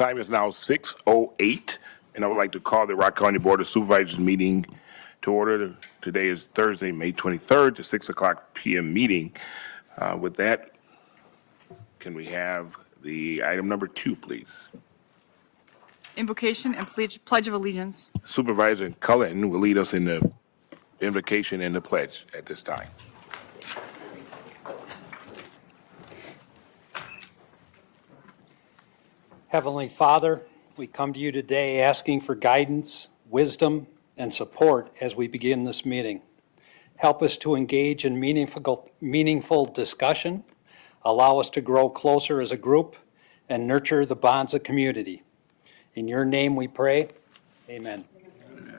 time is now 6:08, and I would like to call the Rock County Board of Supervisors meeting to order. Today is Thursday, May 23rd, to 6 o'clock p.m. meeting. With that, can we have the item number 2, please? Invocation and pledge of allegiance. Supervisor Cullen will lead us in the invocation and the pledge at this time. Heavenly Father, we come to you today asking for guidance, wisdom, and support as we begin this meeting. Help us to engage in meaningful discussion, allow us to grow closer as a group, and nurture the bonds of community. In your name we pray, amen. Amen.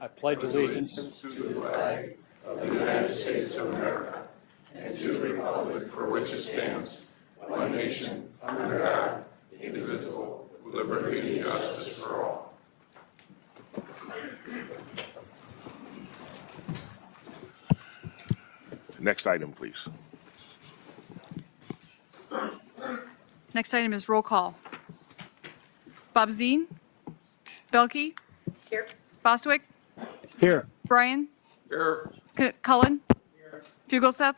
I pledge allegiance to the flag of the United States of America and to the republic for which it stands, one nation, under God, indivisible, with liberty and justice for all. Next item, please. Next item is roll call. Bob Zine. Belke. Here. Bostwick. Here. Bryan. Here. Cullen. Here. Fugelseth.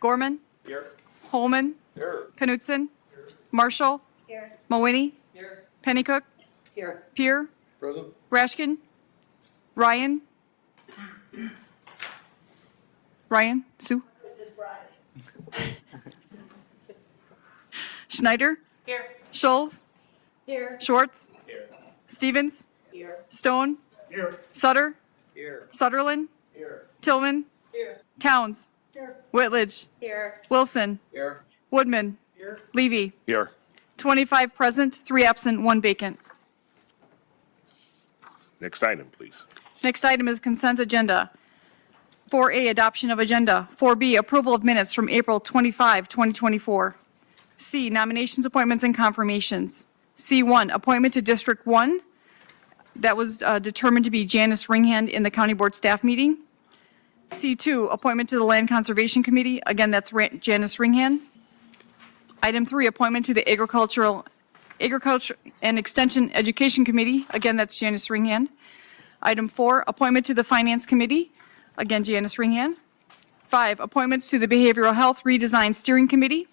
Gorman. Here. Holman. Here. Knutson. Marshall. Here. Mawhinney. Here. Pennycook. Here. Peer. Present. Rashkin. Ryan. Ryan. Sue. This is Brian. Schneider. Here. Schulz. Here. Schwartz. Stevens. Here. Stone. Here. Sutter. Here. Sutherland. Here. Tillman. Here. Towns. Here. Whitledge. Here. Wilson. Here. Woodman. Here. Levy. Here. 25 present, 3 absent, 1 vacant. Next item, please. Next item is consent agenda. 4A, adoption of agenda. 4B, approval of minutes from April 25, 2024. C, nominations, appointments, and confirmations. C1, appointment to District 1. That was determined to be Janice Ringhand in the County Board staff meeting. C2, appointment to the Land Conservation Committee. Again, that's Janice Ringhand. Item 3, appointment to the Agriculture and Extension Education Committee. Again, that's Janice Ringhand. Item 4, appointment to the Finance Committee. Again, Janice Ringhand. 5, appointments to the Behavioral Health Redesign Steering Committee.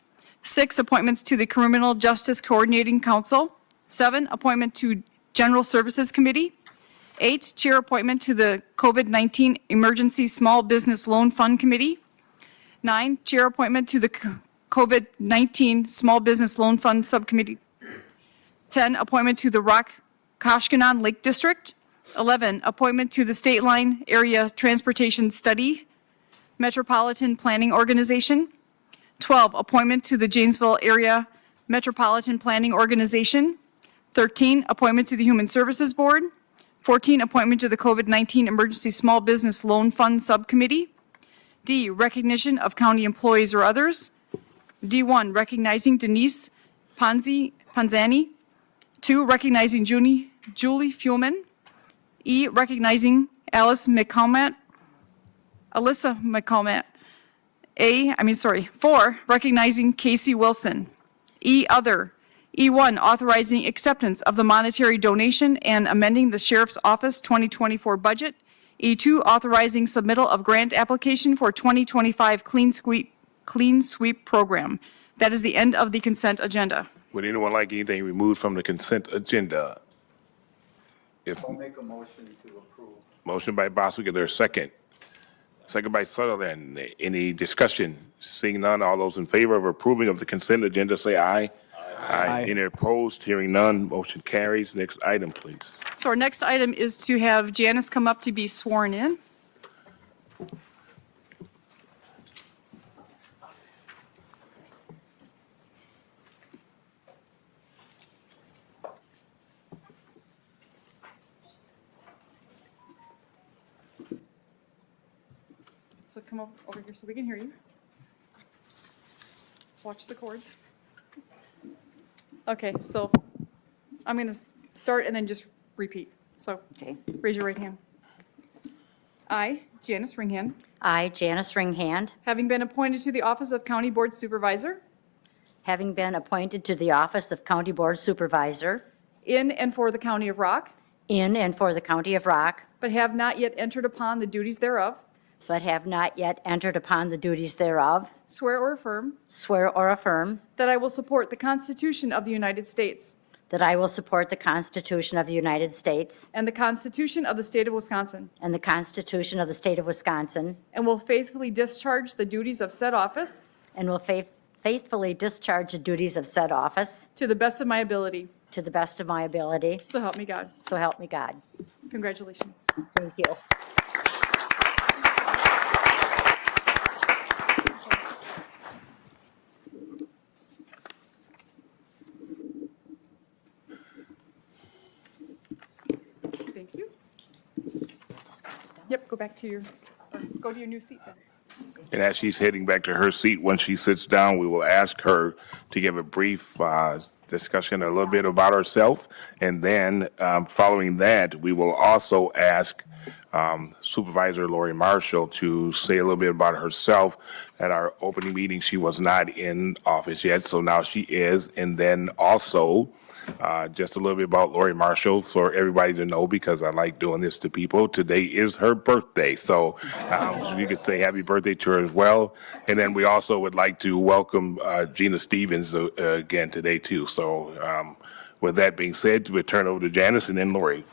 6, appointments to the Criminal Justice Coordinating Council. 7, appointment to General Services Committee. 8, chair appointment to the COVID-19 Emergency Small Business Loan Fund Committee. 9, chair appointment to the COVID-19 Small Business Loan Fund Subcommittee. 10, appointment to the Rock-Koshkonong Lake District. 11, appointment to the State Line Area Transportation Study Metropolitan Planning Organization. 12, appointment to the Janesville Area Metropolitan Planning Organization. 13, appointment to the Human Services Board. 14, appointment to the COVID-19 Emergency Small Business Loan Fund Subcommittee. D, recognition of county employees or others. D1, recognizing Denise Panzani. 2, recognizing Julie Fuhlman. E, recognizing Alyssa McCalmat. 4, recognizing Casey Wilson. E, other. E1, authorizing acceptance of the monetary donation and amending the Sheriff's Office 2024 budget. E2, authorizing submittal of grant application for 2025 Clean Sweep Program. That is the end of the consent agenda. Would anyone like anything removed from the consent agenda? I'll make a motion to approve. Motion by Bostwick, is there a second? Second by Sutherland. Any discussion? Seeing none, all those in favor of approving of the consent agenda, say aye. Aye. Any opposed? Hearing none, motion carries. Next item, please. So our next item is to have Janice come up to be sworn in. So come over here so we can hear you. Watch the cords. Okay, so I'm going to start and then just repeat. So raise your right hand. I, Janice Ringhand, I, Janice Ringhand, having been appointed to the office of County Board Supervisor having been appointed to the office of County Board Supervisor in and for the County of Rock, in and for the County of Rock, but have not yet entered upon the duties thereof, but have not yet entered upon the duties thereof, swear or affirm swear or affirm that I will support the Constitution of the United States that I will support the Constitution of the United States and the Constitution of the State of Wisconsin, and the Constitution of the State of Wisconsin, and will faithfully discharge the duties of said office and will faithfully discharge the duties of said office to the best of my ability. to the best of my ability. So help me God. So help me God. Congratulations. Thank you. Thank you. Yep, go back to your, or go to your new seat then. And as she's heading back to her seat, when she sits down, we will ask her to give a brief discussion, a little bit about herself. And then following that, we will also ask Supervisor Lori Marshall to say a little bit about herself. At our opening meeting, she was not in office yet, so now she is. And then also, just a little bit about Lori Marshall for everybody to know, because I like doing this to people. Today is her birthday, so you could say happy birthday to her as well. And then we also would like to welcome Gina Stevens again today too. So with that being said, we'll turn over to Janice and then Lori.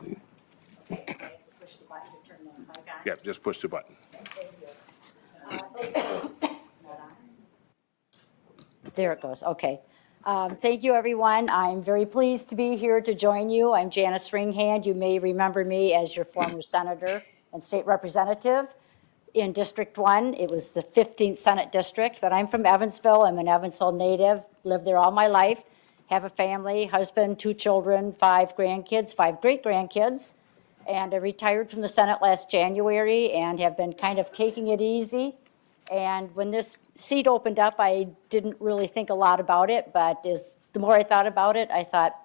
Yeah, just push the button. There it goes, okay. Thank you, everyone. I'm very pleased to be here to join you. I'm Janice Ringhand. You may remember me as your former senator and state representative in District 1. It was the 15th Senate District, but I'm from Evansville. I'm an Evansville native, lived there all my life, have a family, husband, 2 children, 5 grandkids, 5 great-grandkids, and I retired from the Senate last January and have been kind of taking it easy. And when this seat opened up, I didn't really think a lot about it, but the more I thought about it, I thought,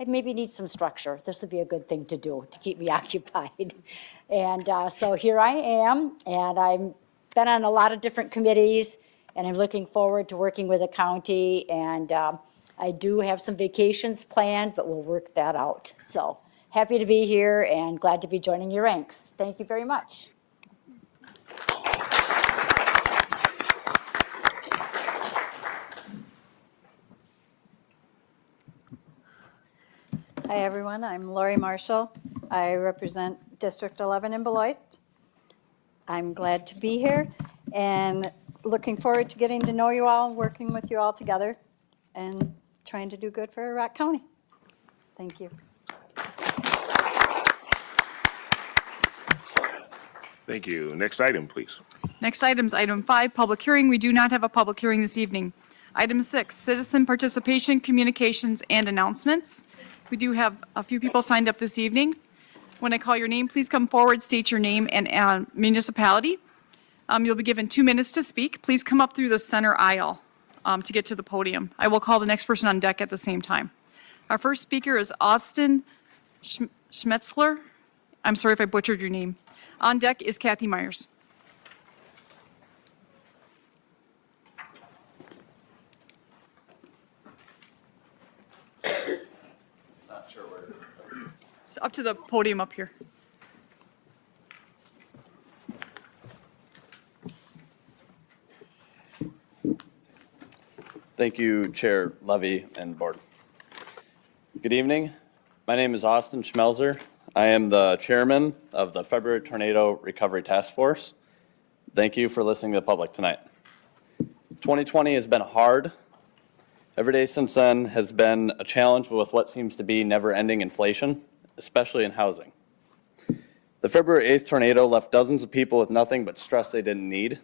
I maybe need some structure. This would be a good thing to do to keep me occupied. And so here I am, and I've been on a lot of different committees, and I'm looking forward to working with the county. And I do have some vacations planned, but we'll work that out. So happy to be here and glad to be joining your ranks. Thank you very much. Hi, everyone. I'm Lori Marshall. I represent District 11 in Beloit. I'm glad to be here and looking forward to getting to know you all, working with you all together, and trying to do good for Rock County. Thank you. Thank you. Next item, please. Next item is item 5, public hearing. We do not have a public hearing this evening. Item 6, citizen participation, communications, and announcements. We do have a few people signed up this evening. When I call your name, please come forward, state your name and municipality. You'll be given 2 minutes to speak. Please come up through the center aisle to get to the podium. I will call the next person on deck at the same time. Our first speaker is Austin Schmetzler. I'm sorry if I butchered your name. On deck is Kathy Myers. So up to the podium up here. Thank you, Chair Levy and Board. Good evening. My name is Austin Schmelzer. I am the chairman of the February Tornado Recovery Task Force. Thank you for listening to the public tonight. 2020 has been hard. Every day since then has been a challenge with what seems to be never-ending inflation, especially in housing. The February 8th tornado left dozens of people with nothing but stress they didn't need.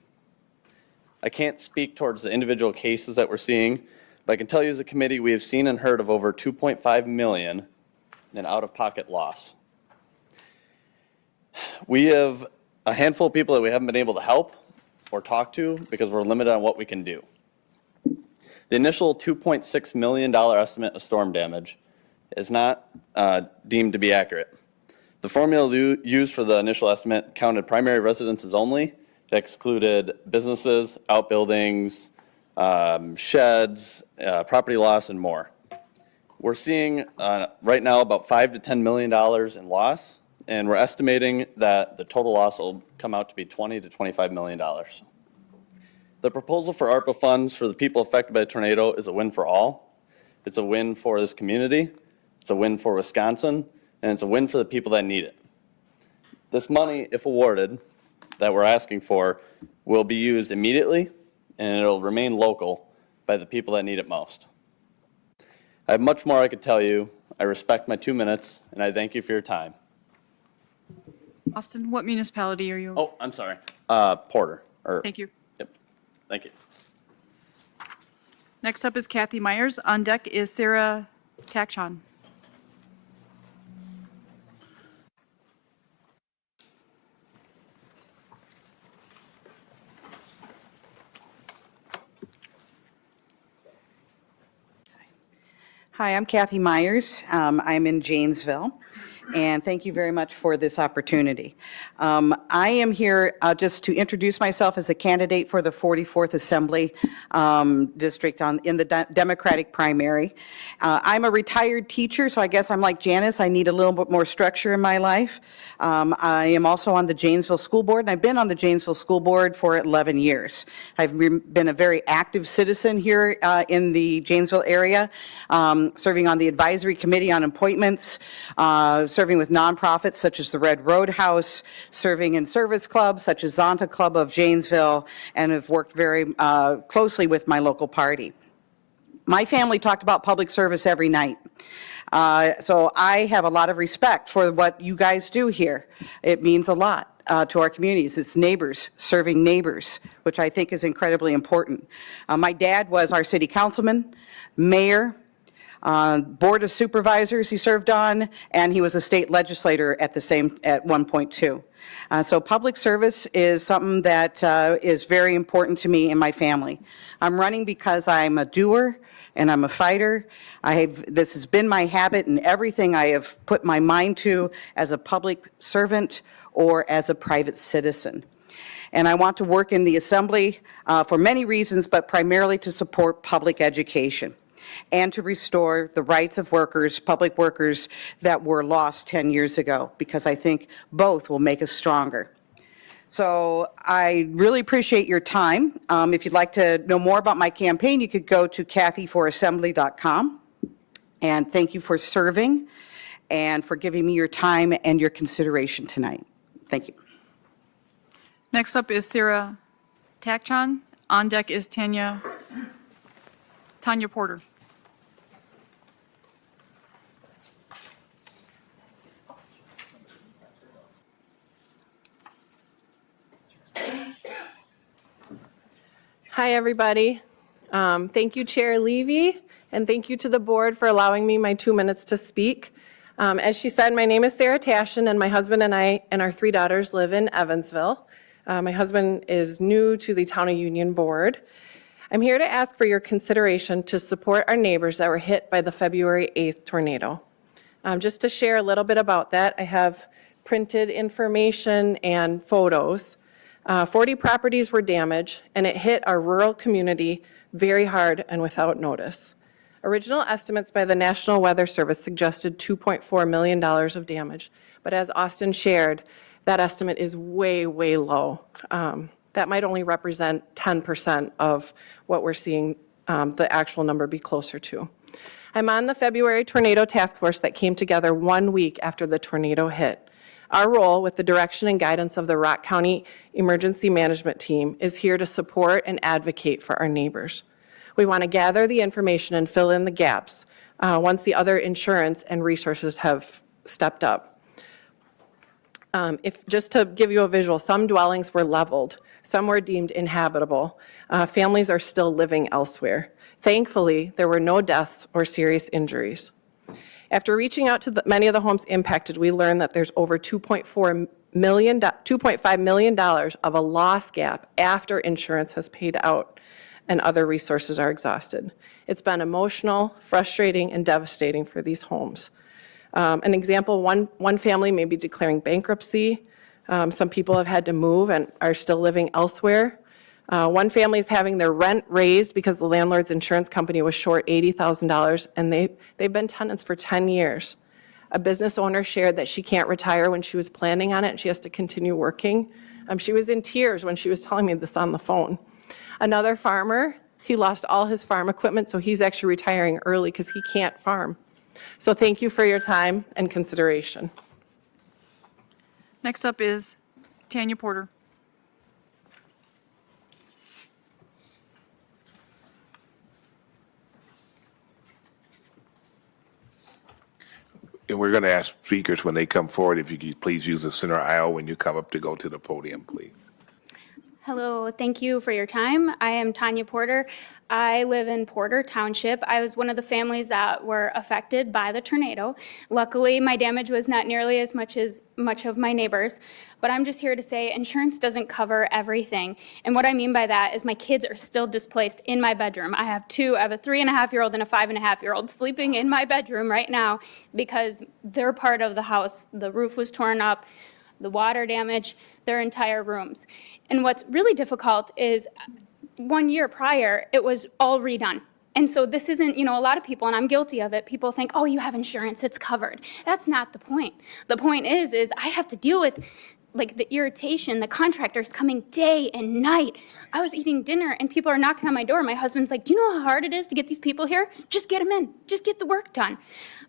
I can't speak towards the individual cases that we're seeing, but I can tell you as a committee, we have seen and heard of over $2.5 million in out-of-pocket loss. We have a handful of people that we haven't been able to help or talk to because we're limited on what we can do. The initial $2.6 million estimate of storm damage is not deemed to be accurate. The formula used for the initial estimate counted primary residences only. That excluded businesses, outbuildings, sheds, property loss, and more. We're seeing right now about $5 to $10 million in loss, and we're estimating that the total loss will come out to be $20 to $25 million. The proposal for ARPA funds for the people affected by the tornado is a win for all. It's a win for this community, it's a win for Wisconsin, and it's a win for the people that need it. This money, if awarded, that we're asking for, will be used immediately, and it'll remain local by the people that need it most. I have much more I could tell you. I respect my 2 minutes, and I thank you for your time. Austin, what municipality are you? Oh, I'm sorry. Porter. Thank you. Yep. Thank you. Next up is Kathy Myers. On deck is Sarah Tachon. Hi, I'm Kathy Myers. I'm in Janesville, and thank you very much for this opportunity. I am here just to introduce myself as a candidate for the 44th Assembly District in the Democratic primary. I'm a retired teacher, so I guess I'm like Janice. I need a little bit more structure in my life. I am also on the Janesville School Board, and I've been on the Janesville School Board for 11 years. I've been a very active citizen here in the Janesville area, serving on the Advisory Committee on Appointments, serving with nonprofits such as the Red Roadhouse, serving in service clubs such as Zonta Club of Janesville, and have worked very closely with my local party. My family talked about public service every night. So I have a lot of respect for what you guys do here. It means a lot to our communities. It's neighbors, serving neighbors, which I think is incredibly important. My dad was our city councilman, mayor, Board of Supervisors he served on, and he was a state legislator at one point too. So public service is something that is very important to me and my family. I'm running because I'm a doer and I'm a fighter. This has been my habit in everything I have put my mind to as a public servant or as a private citizen. And I want to work in the Assembly for many reasons, but primarily to support public education and to restore the rights of workers, public workers that were lost 10 years ago, because I think both will make us stronger. So I really appreciate your time. If you'd like to know more about my campaign, you could go to kathyforassembly.com. And thank you for serving and for giving me your time and your consideration tonight. Thank you. Next up is Sarah Tachon. On deck is Tanya Porter. Hi, everybody. Thank you, Chair Levy, and thank you to the board for allowing me my 2 minutes to speak. As she said, my name is Sarah Tachon, and my husband and I and our 3 daughters live in Evansville. My husband is new to the Town of Union Board. I'm here to ask for your consideration to support our neighbors that were hit by the February 8th tornado. Just to share a little bit about that, I have printed information and photos. 40 properties were damaged, and it hit our rural community very hard and without notice. Original estimates by the National Weather Service suggested $2.4 million of damage, but as Austin shared, that estimate is way, way low. That might only represent 10% of what we're seeing the actual number be closer to. I'm on the February Tornado Task Force that came together 1 week after the tornado hit. Our role, with the direction and guidance of the Rock County Emergency Management Team, is here to support and advocate for our neighbors. We want to gather the information and fill in the gaps once the other insurance and resources have stepped up. Just to give you a visual, some dwellings were leveled, some were deemed inhabitable. Families are still living elsewhere. Thankfully, there were no deaths or serious injuries. After reaching out to many of the homes impacted, we learned that there's over $2.5 million of a loss gap after insurance has paid out and other resources are exhausted. It's been emotional, frustrating, and devastating for these homes. An example, one family may be declaring bankruptcy. Some people have had to move and are still living elsewhere. One family is having their rent raised because the landlord's insurance company was short $80,000, and they've been tenants for 10 years. A business owner shared that she can't retire when she was planning on it, and she has to continue working. She was in tears when she was telling me this on the phone. Another farmer, he lost all his farm equipment, so he's actually retiring early because he can't farm. So thank you for your time and consideration. Next up is Tanya Porter. And we're going to ask speakers when they come forward, if you could please use the center aisle when you come up to go to the podium, please. Hello, thank you for your time. I am Tanya Porter. I live in Porter Township. I was one of the families that were affected by the tornado. Luckily, my damage was not nearly as much of my neighbors, but I'm just here to say insurance doesn't cover everything. And what I mean by that is my kids are still displaced in my bedroom. I have a 3.5-year-old and a 5.5-year-old sleeping in my bedroom right now because they're part of the house. The roof was torn up, the water damage, their entire rooms. And what's really difficult is 1 year prior, it was all redone. And so this isn't, a lot of people, and I'm guilty of it, people think, oh, you have insurance, it's covered. That's not the point. The point is I have to deal with the irritation, the contractors coming day and night. I was eating dinner and people are knocking on my door. My husband's like, do you know how hard it is to get these people here? Just get them in, just get the work done.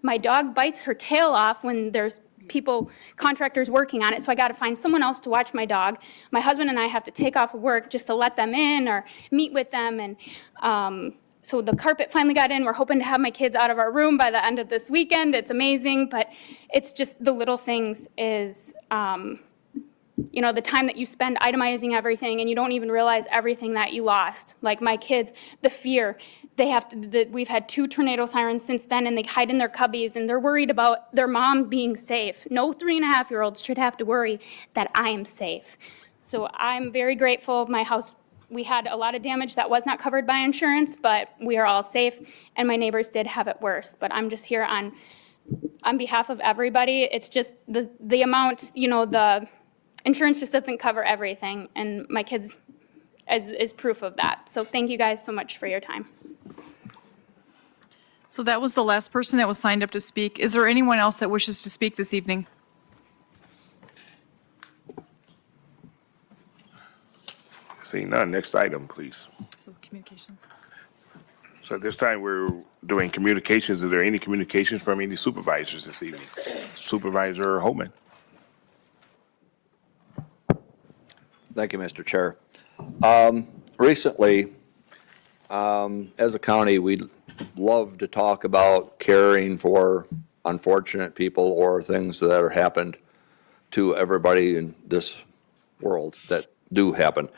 My dog bites her tail off when there's contractors working on it, so I got to find someone else to watch my dog. My husband and I have to take off of work just to let them in or meet with them, and so the carpet finally got in. We're hoping to have my kids out of our room by the end of this weekend. It's amazing, but it's just the little things is, the time that you spend itemizing everything and you don't even realize everything that you lost. Like my kids, the fear. We've had 2 tornado sirens since then, and they hide in their cubbies, and they're worried about their mom being safe. No 3.5-year-olds should have to worry that I am safe. So I'm very grateful. My house, we had a lot of damage that was not covered by insurance, but we are all safe, and my neighbors did have it worse. But I'm just here on behalf of everybody. It's just the amount, the insurance just doesn't cover everything, and my kids is proof of that. So thank you guys so much for your time. So that was the last person that was signed up to speak. Is there anyone else that wishes to speak this evening? Seeing none, next item, please. So communications. So at this time, we're doing communications. Is there any communications from any supervisors this evening? Supervisor Holman. Thank you, Mr. Chair. Recently, as a county, we love to talk about caring for unfortunate people or things that are happened to everybody in this world that do happen.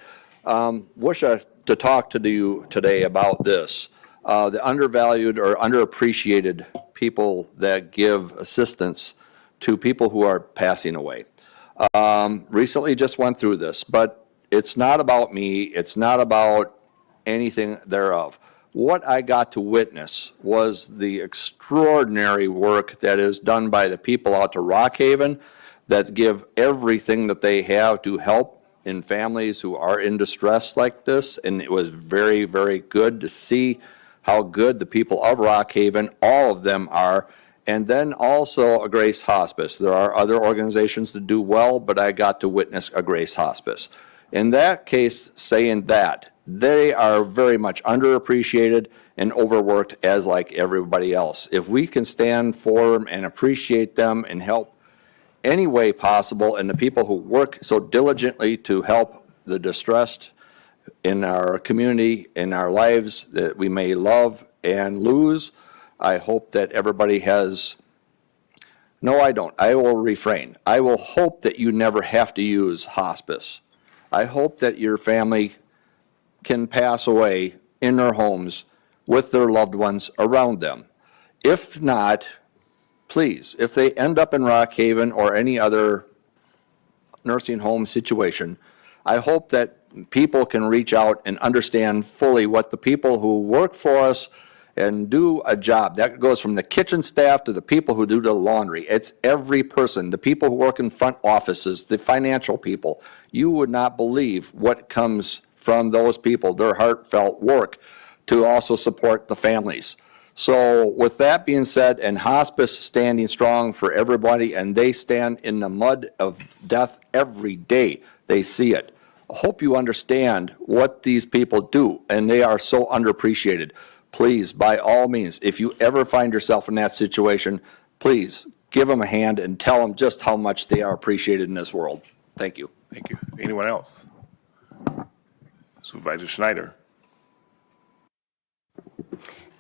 Wish to talk to you today about this, the undervalued or underappreciated people that give assistance to people who are passing away. Recently just went through this, but it's not about me, it's not about anything thereof. What I got to witness was the extraordinary work that is done by the people out to Rock Haven that give everything that they have to help in families who are in distress like this. And it was very, very good to see how good the people of Rock Haven, all of them are. And then also a Grace Hospice. There are other organizations that do well, but I got to witness a Grace Hospice. In that case, saying that, they are very much underappreciated and overworked as like everybody else. If we can stand for them and appreciate them and help any way possible, and the people who work so diligently to help the distressed in our community, in our lives that we may love and lose, I hope that everybody has, no, I don't. I will refrain. I will hope that you never have to use hospice. I hope that your family can pass away in their homes with their loved ones around them. If not, please, if they end up in Rock Haven or any other nursing home situation, I hope that people can reach out and understand fully what the people who work for us and do a job. That goes from the kitchen staff to the people who do the laundry. It's every person, the people who work in front offices, the financial people. You would not believe what comes from those people, their heartfelt work to also support the families. So with that being said, and hospice standing strong for everybody, and they stand in the mud of death every day, they see it. I hope you understand what these people do, and they are so underappreciated. Please, by all means, if you ever find yourself in that situation, please give them a hand and tell them just how much they are appreciated in this world. Thank you. Thank you. Anyone else? Supervisor Schneider.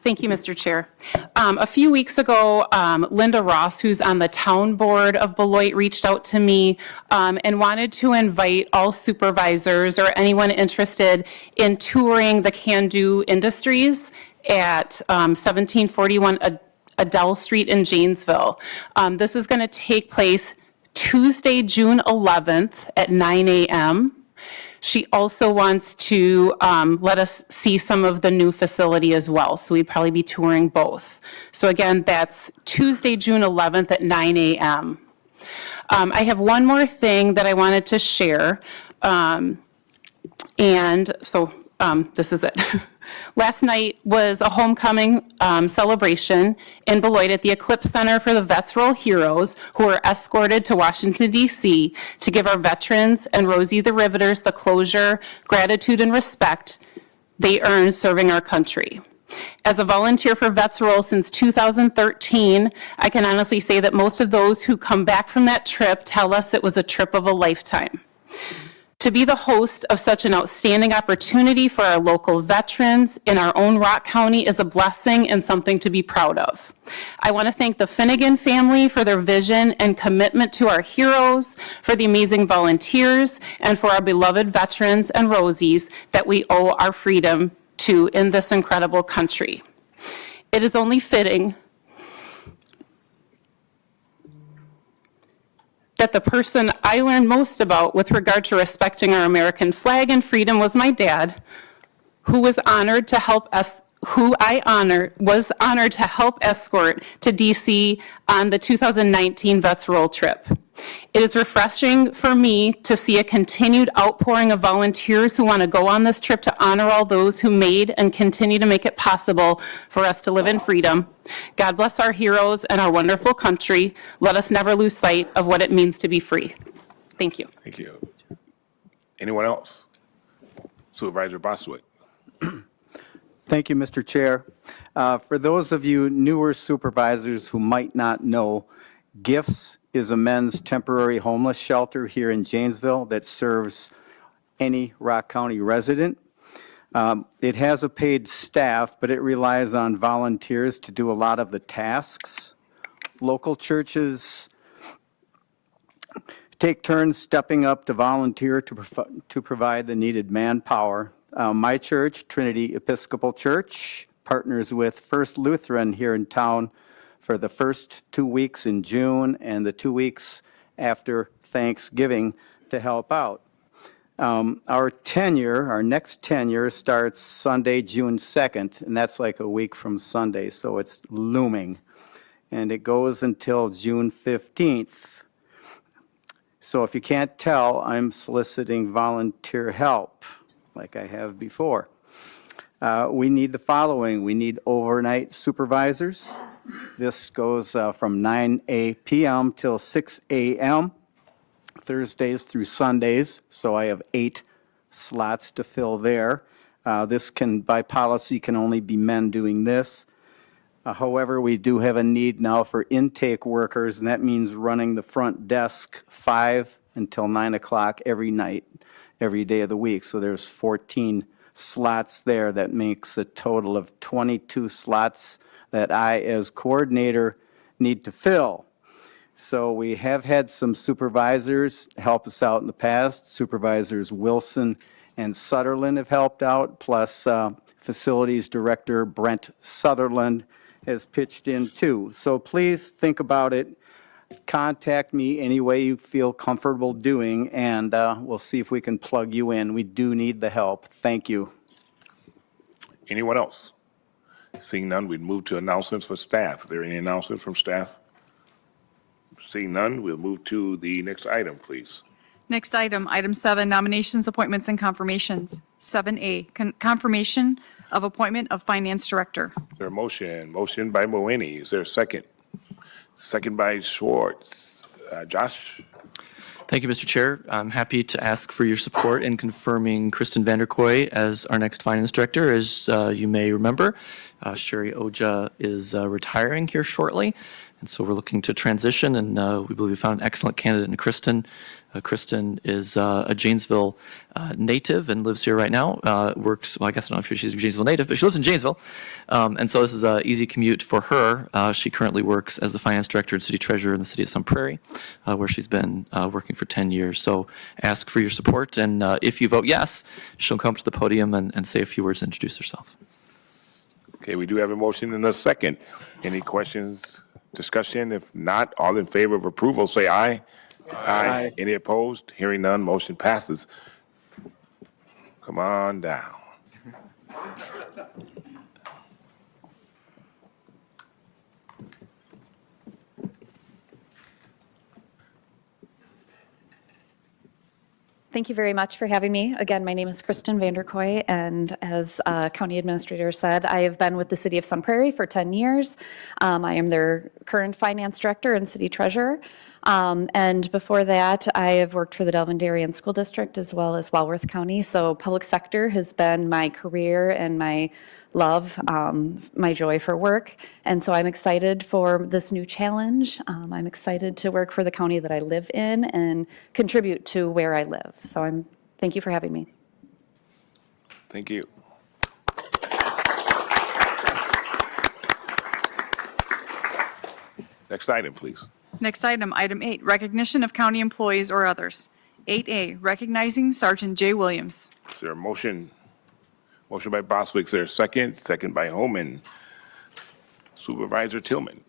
Thank you, Mr. Chair. A few weeks ago, Linda Ross, who's on the town board of Beloit, reached out to me and wanted to invite all supervisors or anyone interested in touring the Can-Do Industries at 1741 Adele Street in Janesville. This is going to take place Tuesday, June 11th at 9 a.m. She also wants to let us see some of the new facility as well, so we'd probably be touring both. So again, that's Tuesday, June 11th at 9 a.m. I have one more thing that I wanted to share, and so this is it. Last night was a homecoming celebration in Beloit at the Eclipse Center for the Vets Roll Heroes, who were escorted to Washington, D.C. to give our veterans and Rosie the Riveters the closure, gratitude, and respect they earned serving our country. As a volunteer for Vets Roll since 2013, I can honestly say that most of those who come back from that trip tell us it was a trip of a lifetime. To be the host of such an outstanding opportunity for our local veterans in our own Rock County is a blessing and something to be proud of. I want to thank the Finnegan family for their vision and commitment to our heroes, for the amazing volunteers, and for our beloved veterans and Rosies that we owe our freedom to in this incredible country. It is only fitting that the person I learned most about with regard to respecting our American flag and freedom was my dad, who was honored to help us, was honored to help escort to DC on the 2019 Vets Roll trip. It is refreshing for me to see a continued outpouring of volunteers who want to go on this trip to honor all those who made and continue to make it possible for us to live in freedom. God bless our heroes and our wonderful country. Let us never lose sight of what it means to be free. Thank you. Thank you. Anyone else? Supervisor Boswick. Thank you, Mr. Chair. For those of you newer supervisors who might not know, GIFTS is a men's temporary homeless shelter here in Janesville that serves any Rock County resident. It has a paid staff, but it relies on volunteers to do a lot of the tasks. Local churches take turns stepping up to volunteer to provide the needed manpower. My church, Trinity Episcopal Church, partners with First Lutheran here in town for the first 2 weeks in June and the 2 weeks after Thanksgiving to help out. Our next tenure starts Sunday, June 2nd, and that's like a week from Sunday, so it's looming. And it goes until June 15th. So if you can't tell, I'm soliciting volunteer help, like I have before. We need the following. We need overnight supervisors. This goes from 9 p.m. till 6 a.m., Thursdays through Sundays, so I have 8 slots to fill there. This can, by policy, can only be men doing this. However, we do have a need now for intake workers, and that means running the front desk 5 until 9 o'clock every night, every day of the week. So there's 14 slots there. That makes a total of 22 slots that I, as coordinator, need to fill. So we have had some supervisors help us out in the past. Supervisors Wilson and Sutherland have helped out, plus Facilities Director Brent Sutherland has pitched in too. So please think about it. Contact me any way you feel comfortable doing, and we'll see if we can plug you in. We do need the help. Thank you. Anyone else? Seeing none, we'd move to announcements for staff. Are there any announcements from staff? Seeing none, we'll move to the next item, please. Next item, item 7, nominations, appointments, and confirmations. 7A, confirmation of appointment of finance director. Is there a motion? Motion by Moini. Is there a second? Second by Schwartz. Josh? Thank you, Mr. Chair. I'm happy to ask for your support in confirming Kristen Vanderkoy as our next finance director. As you may remember, Sherry Oja is retiring here shortly, and so we're looking to transition, and we believe we found an excellent candidate in Kristen. Kristen is a Janesville native and lives here right now. Works, well, I guess I don't know if she's a Janesville native, but she lives in Janesville. And so this is an easy commute for her. She currently works as the finance director and city treasurer in the city of Sun Prairie, where she's been working for 10 years. So ask for your support, and if you vote yes, she'll come to the podium and say a few words and introduce herself. Okay, we do have a motion and a second. Any questions, discussion? If not, all in favor of approval, say aye. Aye. Any opposed? Hearing none, motion passes. Come on down. Thank you very much for having me. Again, my name is Kristen Vanderkoy, and as County Administrator said, I have been with the City of Sun Prairie for 10 years. I am their current Finance Director and City Treasurer. And before that, I have worked for the Delvin Darien School District as well as Walworth County. So public sector has been my career and my love, my joy for work. And so I'm excited for this new challenge. I'm excited to work for the county that I live in and contribute to where I live. So thank you for having me. Thank you. Next item, please. Next item, item 8, recognition of county employees or others. 8A, recognizing Sergeant Jay Williams. Is there a motion? Motion by Boswick. Is there a second? Second by Homan. Supervisor Tillman.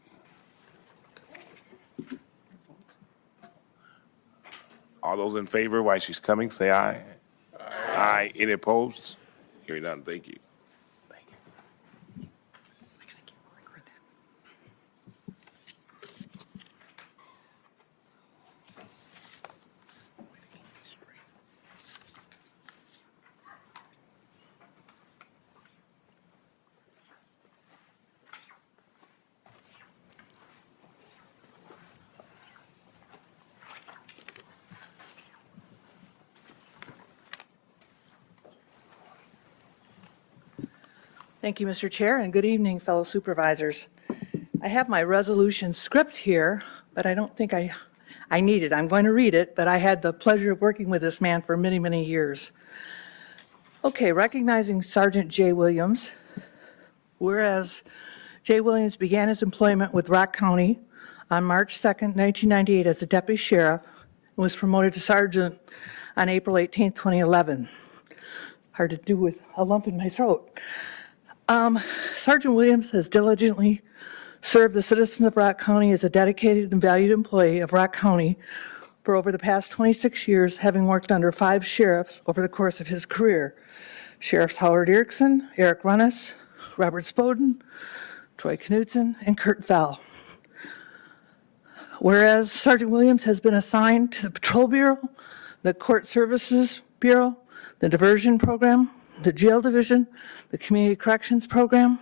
All those in favor while she's coming, say aye. Aye. Any opposed? Hearing none, thank you. Thank you, Mr. Chair, and good evening, fellow supervisors. I have my resolution script here, but I don't think I need it. I'm going to read it, but I had the pleasure of working with this man for many, many years. Okay, recognizing Sergeant Jay Williams. Whereas Jay Williams began his employment with Rock County on March 2nd, 1998 as a deputy sheriff and was promoted to sergeant on April 18th, 2011. Hard to do with a lump in my throat. Sergeant Williams has diligently served the citizens of Rock County as a dedicated and valued employee of Rock County for over the past 26 years, having worked under 5 sheriffs over the course of his career. Sheriffs Howard Erickson, Eric Runnes, Robert Spoden, Troy Knudsen, and Kurt Vell. Whereas Sergeant Williams has been assigned to the Patrol Bureau, the Court Services Bureau, the Diversion Program, the Jail Division, the Community Corrections Program,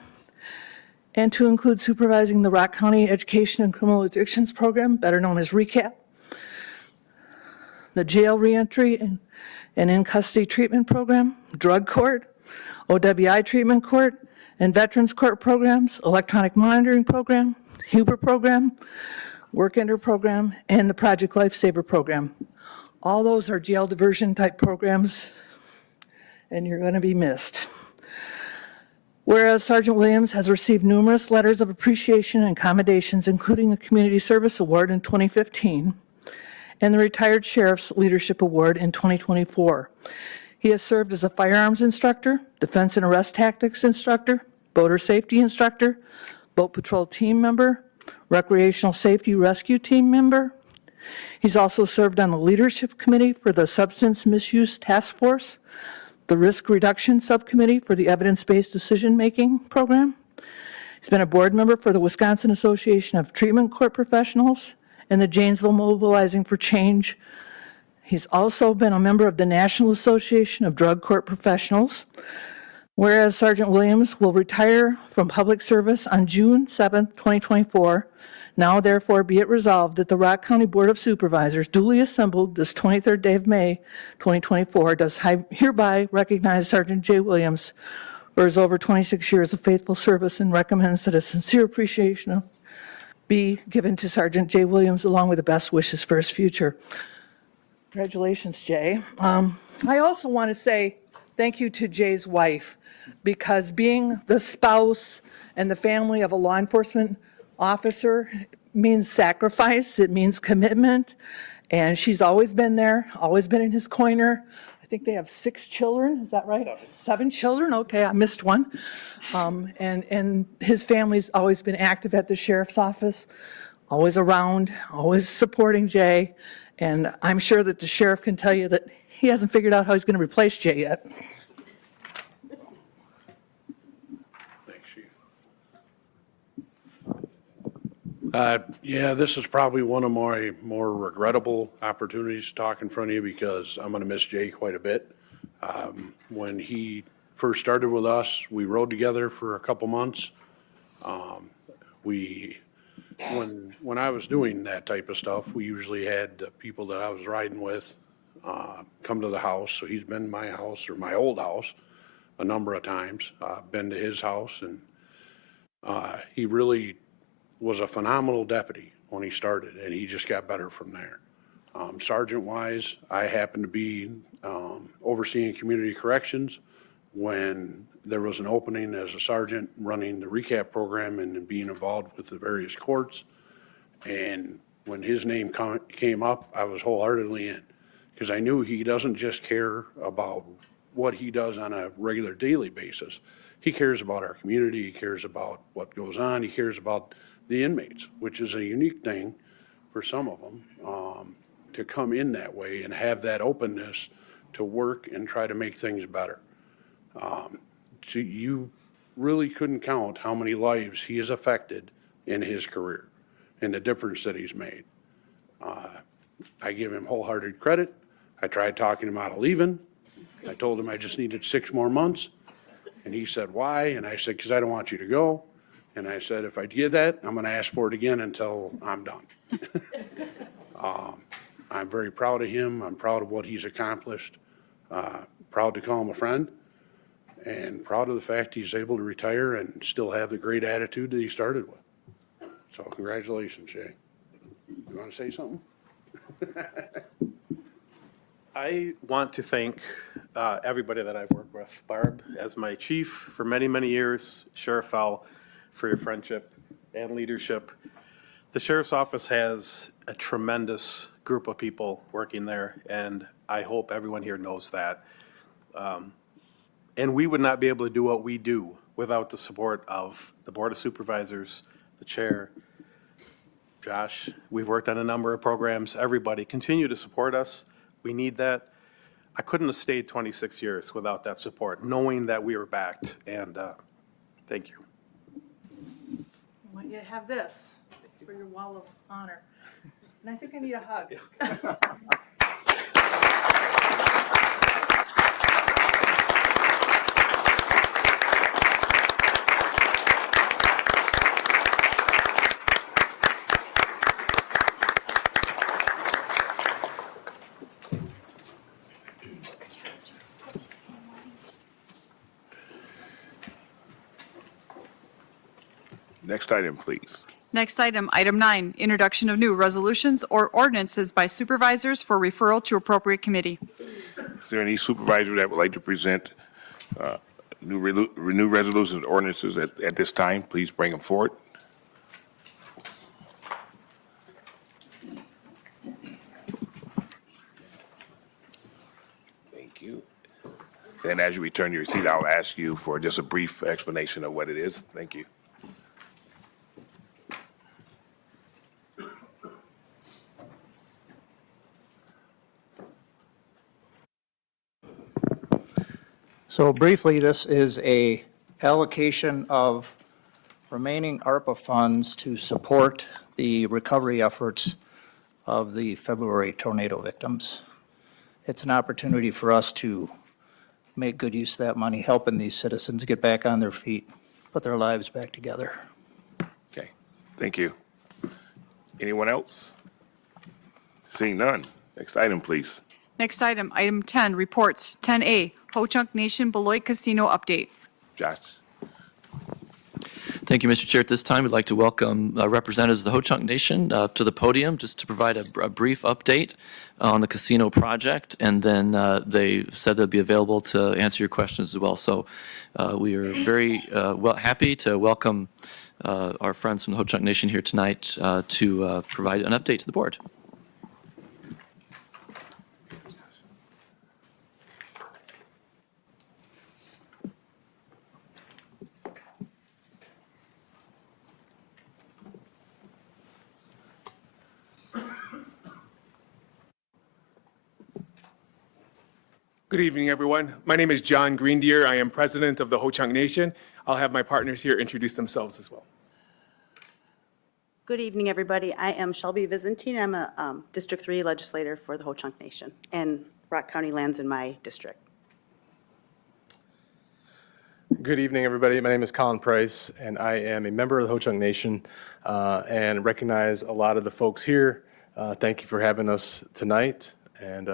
and to include supervising the Rock County Education and Criminal Addictions Program, better known as RECAP, the Jail Reentry and In-Custody Treatment Program, Drug Court, OWI Treatment Court, and Veterans Court Programs, Electronic Monitoring Program, Huber Program, Work Ender Program, and the Project Lifesaver Program. All those are jail diversion type programs, and you're going to be missed. Whereas Sergeant Williams has received numerous letters of appreciation and commendations, including a Community Service Award in 2015 and the Retired Sheriff's Leadership Award in 2024. He has served as a firearms instructor, defense and arrest tactics instructor, boater safety instructor, boat patrol team member, recreational safety rescue team member. He's also served on the leadership committee for the Substance Misuse Task Force, the Risk Reduction Subcommittee for the Evidence-Based Decision-Making Program. He's been a board member for the Wisconsin Association of Treatment Court Professionals and the Janesville Mobilizing for Change. He's also been a member of the National Association of Drug Court Professionals. Whereas Sergeant Williams will retire from public service on June 7, 2024, now therefore be it resolved that the Rock County Board of Supervisors, duly assembled this 23rd day of May, 2024, does hereby recognize Sergeant J. Williams for his over 26 years of faithful service and recommends that a sincere appreciation be given to Sergeant J. Williams along with the best wishes for his future. Congratulations, Jay. I also want to say thank you to Jay's wife, because being the spouse and the family of a law enforcement officer means sacrifice, it means commitment, and she's always been there, always been in his corner. I think they have 6 children, is that right? 7 children, okay, I missed one. And his family's always been active at the sheriff's office, always around, always supporting Jay, and I'm sure that the sheriff can tell you that he hasn't figured out how he's going to replace Jay yet. Yeah, this is probably one of my more regrettable opportunities to talk in front of you because I'm going to miss Jay quite a bit. When he first started with us, we rode together for a couple months. When I was doing that type of stuff, we usually had the people that I was riding with come to the house. So he's been to my house or my old house a number of times. Been to his house, and he really was a phenomenal deputy when he started, and he just got better from there. Sergeant-wise, I happened to be overseeing community corrections when there was an opening as a sergeant running the recap program and being involved with the various courts. And when his name came up, I was wholeheartedly in, because I knew he doesn't just care about what he does on a regular daily basis. He cares about our community, he cares about what goes on, he cares about the inmates, which is a unique thing for some of them, to come in that way and have that openness to work and try to make things better. You really couldn't count how many lives he has affected in his career and the difference that he's made. I give him wholehearted credit. I tried talking him out of leaving. I told him I just needed 6 more months. And he said, why? And I said, because I don't want you to go. And I said, if I get that, I'm going to ask for it again until I'm done. I'm very proud of him. I'm proud of what he's accomplished. Proud to call him a friend. And proud of the fact he's able to retire and still have the great attitude that he started with. So congratulations, Jay. You want to say something? I want to thank everybody that I've worked with. Barb, as my chief for many, many years. Sheriff Fell, for your friendship and leadership. The Sheriff's Office has a tremendous group of people working there, and I hope everyone here knows that. And we would not be able to do what we do without the support of the Board of Supervisors, the chair, Josh. We've worked on a number of programs. Everybody, continue to support us. We need that. I couldn't have stayed 26 years without that support, knowing that we were backed, and thank you. I want you to have this for your wall of honor. And I think I need a hug. Next item, please. Next item, item 9, introduction of new resolutions or ordinances by supervisors for referral to appropriate committee. Is there any supervisor that would like to present new resolutions or ordinances at this time? Please bring them forward. Thank you. Then as you return to your seat, I'll ask you for just a brief explanation of what it is. Thank you. So briefly, this is a allocation of remaining ARPA funds to support the recovery efforts of the February tornado victims. it's an opportunity for us to make good use of that money, helping these citizens get back on their feet, put their lives back together. Okay, thank you. Anyone else? Seeing none. Next item, please. Next item, item 10, reports. 10A, Ho-Chunk Nation Beloit Casino update. Josh. Thank you, Mr. Chair. At this time, we'd like to welcome representatives of the Ho-Chunk Nation to the podium just to provide a brief update on the casino project, and then they said they'll be available to answer your questions as well. So we are very happy to welcome our friends from the Ho-Chunk Nation here tonight to provide an update to the board. Good evening, everyone. My name is John Greendeer. I am president of the Ho-Chunk Nation. I'll have my partners here introduce themselves as well. Good evening, everybody. I am Shelby Vizentine. I'm a District 3 legislator for the Ho-Chunk Nation, and Rock County lands in my district. Good evening, everybody. My name is Colin Price, and I am a member of the Ho-Chunk Nation and recognize a lot of the folks here. Thank you for having us tonight, and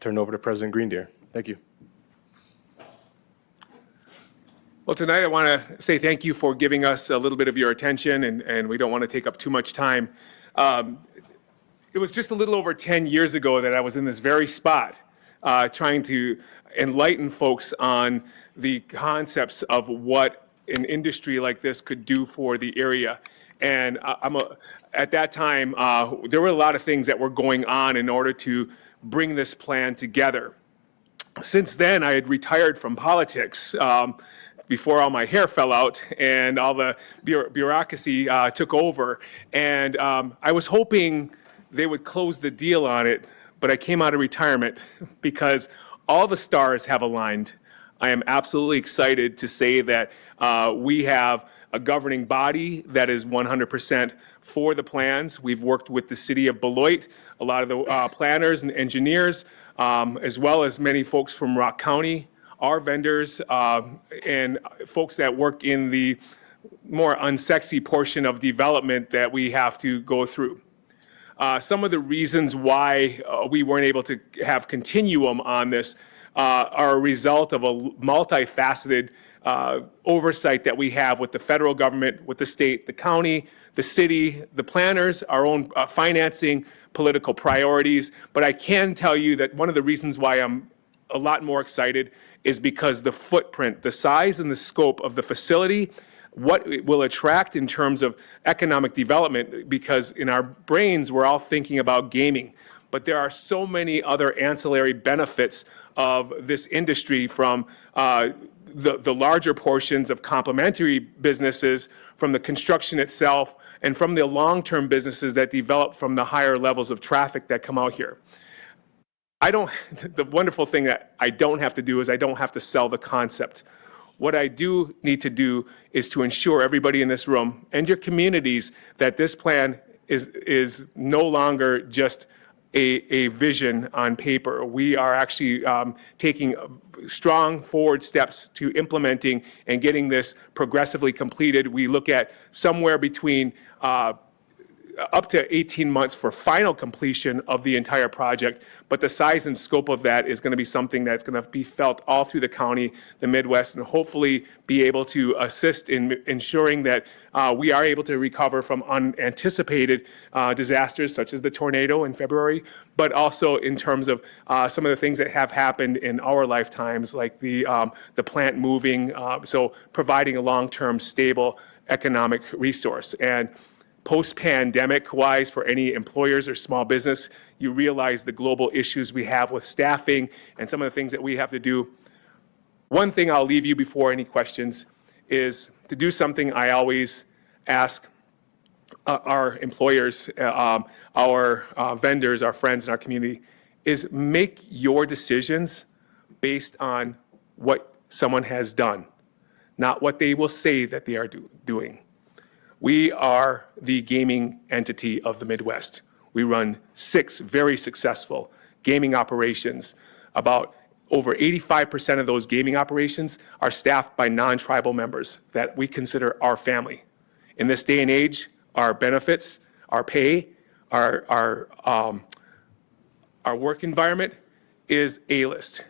turn it over to President Greendeer. Thank you. Well, tonight I want to say thank you for giving us a little bit of your attention, and we don't want to take up too much time. It was just a little over 10 years ago that I was in this very spot trying to enlighten folks on the concepts of what an industry like this could do for the area. And at that time, there were a lot of things that were going on in order to bring this plan together. Since then, I had retired from politics before all my hair fell out and all the bureaucracy took over. And I was hoping they would close the deal on it, but I came out of retirement because all the stars have aligned. I am absolutely excited to say that we have a governing body that is 100% for the plans. We've worked with the city of Beloit, a lot of the planners and engineers, as well as many folks from Rock County, our vendors, and folks that work in the more unsexy portion of development that we have to go through. Some of the reasons why we weren't able to have continuum on this are a result of a multifaceted oversight that we have with the federal government, with the state, the county, the city, the planners, our own financing, political priorities. But I can tell you that one of the reasons why I'm a lot more excited is because the footprint, the size and the scope of the facility, what it will attract in terms of economic development, because in our brains, we're all thinking about gaming. But there are so many other ancillary benefits of this industry, from the larger portions of complementary businesses, from the construction itself, and from the long-term businesses that develop from the higher levels of traffic that come out here. The wonderful thing that I don't have to do is I don't have to sell the concept. What I do need to do is to ensure everybody in this room and your communities that this plan is no longer just a vision on paper. We are actually taking strong forward steps to implementing and getting this progressively completed. We look at somewhere between up to 18 months for final completion of the entire project, but the size and scope of that is going to be something that's going to be felt all through the county, the Midwest, and hopefully be able to assist in ensuring that we are able to recover from unanticipated disasters such as the tornado in February, but also in terms of some of the things that have happened in our lifetimes, like the plant moving, so providing a long-term stable economic resource. And post-pandemic wise, for any employers or small business, you realize the global issues we have with staffing and some of the things that we have to do. One thing I'll leave you before any questions is to do something I always ask our employers, our vendors, our friends in our community, is make your decisions based on what someone has done, not what they will say that they are doing. We are the gaming entity of the Midwest. We run 6 very successful gaming operations. About over 85% of those gaming operations are staffed by non-tribal members that we consider our family. In this day and age, our benefits, our pay, our work environment is A-list.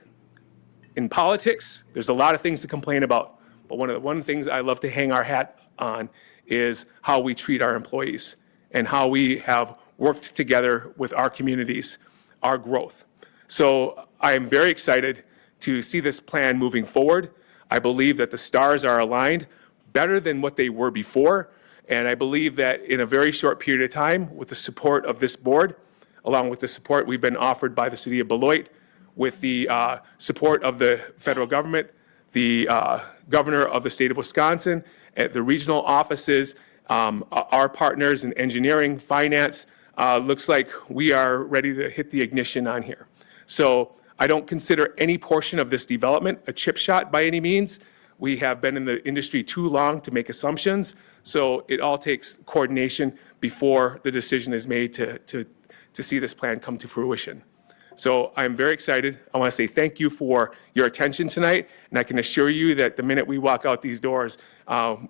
In politics, there's a lot of things to complain about, but one of the things I love to hang our hat on is how we treat our employees and how we have worked together with our communities, our growth. So I am very excited to see this plan moving forward. I believe that the stars are aligned better than what they were before, and I believe that in a very short period of time, with the support of this board, along with the support we've been offered by the city of Beloit, with the support of the federal government, the governor of the state of Wisconsin, at the regional offices, our partners in engineering, finance, looks like we are ready to hit the ignition on here. So I don't consider any portion of this development a chip shot by any means. We have been in the industry too long to make assumptions, so it all takes coordination before the decision is made to see this plan come to fruition. So I'm very excited. I want to say thank you for your attention tonight, and I can assure you that the minute we walk out these doors,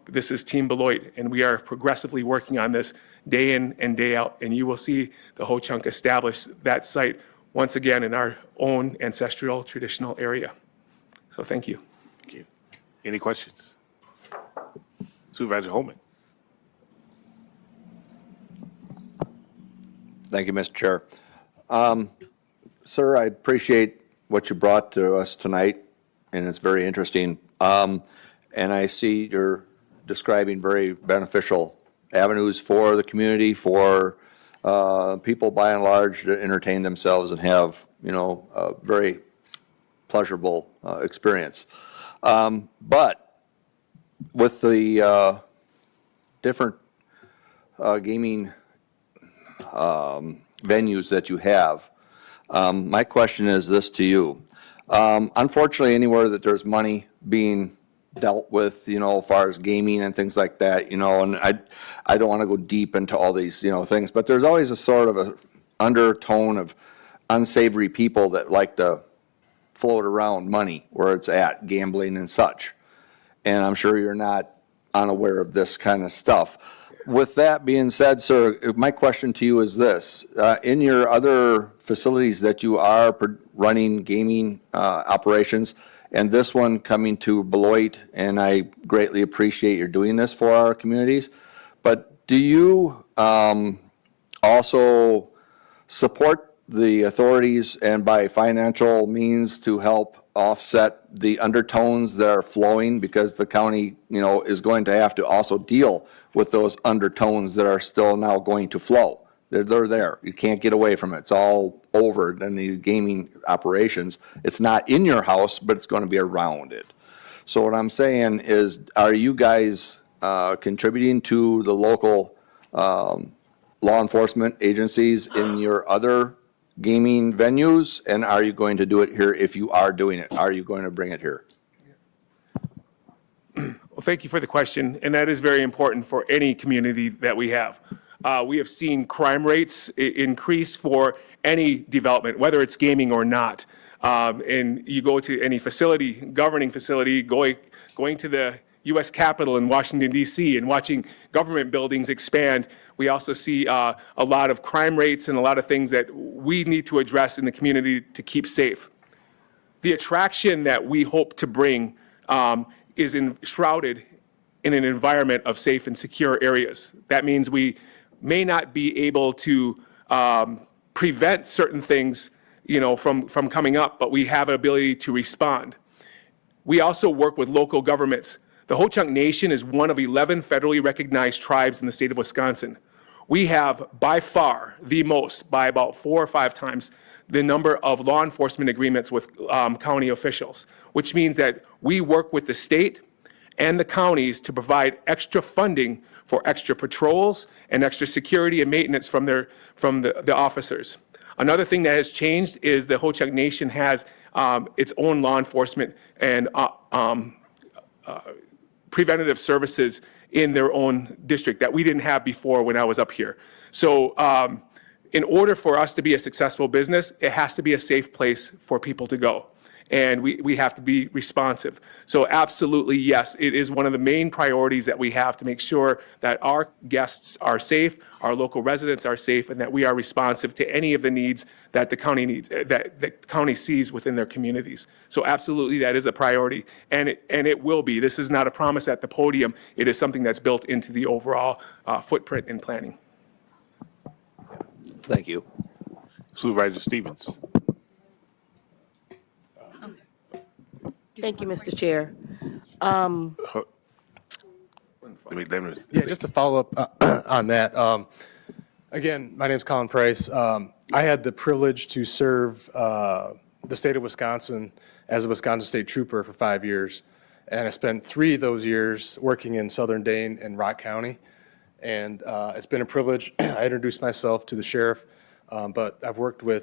this is Team Beloit, and we are progressively working on this day in and day out, and you will see the Ho-Chunk establish that site once again in our own ancestral traditional area. So thank you. Thank you. Any questions? Supervisor Holman. Thank you, Mr. Chair. Sir, I appreciate what you brought to us tonight, and it's very interesting. And I see you're describing very beneficial avenues for the community, for people by and large to entertain themselves and have, you know, a very pleasurable experience. But with the different gaming venues that you have, my question is this to you. Unfortunately, anywhere that there's money being dealt with, you know, as far as gaming and things like that, you know, and I don't want to go deep into all these, you know, things, but there's always a sort of a undertone of unsavory people that like to float around money where it's at, gambling and such. And I'm sure you're not unaware of this kind of stuff. With that being said, sir, my question to you is this. In your other facilities that you are running gaming operations, and this one coming to Beloit, and I greatly appreciate your doing this for our communities, but do you also support the authorities and by financial means to help offset the undertones that are flowing, because the county, you know, is going to have to also deal with those undertones that are still now going to flow. They're there. You can't get away from it. It's all over in these gaming operations. It's not in your house, but it's going to be around it. So what I'm saying is, are you guys contributing to the local law enforcement agencies in your other gaming venues? And are you going to do it here? If you are doing it, are you going to bring it here? Well, thank you for the question, and that is very important for any community that we have. We have seen crime rates increase for any development, whether it's gaming or not. And you go to any facility, governing facility, going to the U.S. Capitol in Washington, D.C., and watching government buildings expand, we also see a lot of crime rates and a lot of things that we need to address in the community to keep safe. The attraction that we hope to bring is shrouded in an environment of safe and secure areas. That means we may not be able to prevent certain things, you know, from coming up, but we have an ability to respond. We also work with local governments. The Ho-Chunk Nation is one of 11 federally recognized tribes in the state of Wisconsin. We have by far the most, by about 4 or 5 times, the number of law enforcement agreements with county officials, which means that we work with the state and the counties to provide extra funding for extra patrols and extra security and maintenance from the officers. Another thing that has changed is the Ho-Chunk Nation has its own law enforcement and preventative services in their own district that we didn't have before when I was up here. So in order for us to be a successful business, it has to be a safe place for people to go. And we have to be responsive. So absolutely, yes, it is one of the main priorities that we have to make sure that our guests are safe, our local residents are safe, and that we are responsive to any of the needs that the county needs, that the county sees within their communities. So absolutely, that is a priority, and it will be. This is not a promise at the podium. It is something that's built into the overall footprint in planning. Thank you. Supervisor Stevens. Thank you, Mr. Chair. Yeah, just to follow up on that. Again, my name is Colin Price. I had the privilege to serve the state of Wisconsin as a Wisconsin State Trooper for 5 years. And I spent 3 of those years working in Southern Dane and Rock County. And it's been a privilege. I introduced myself to the sheriff, but I've worked with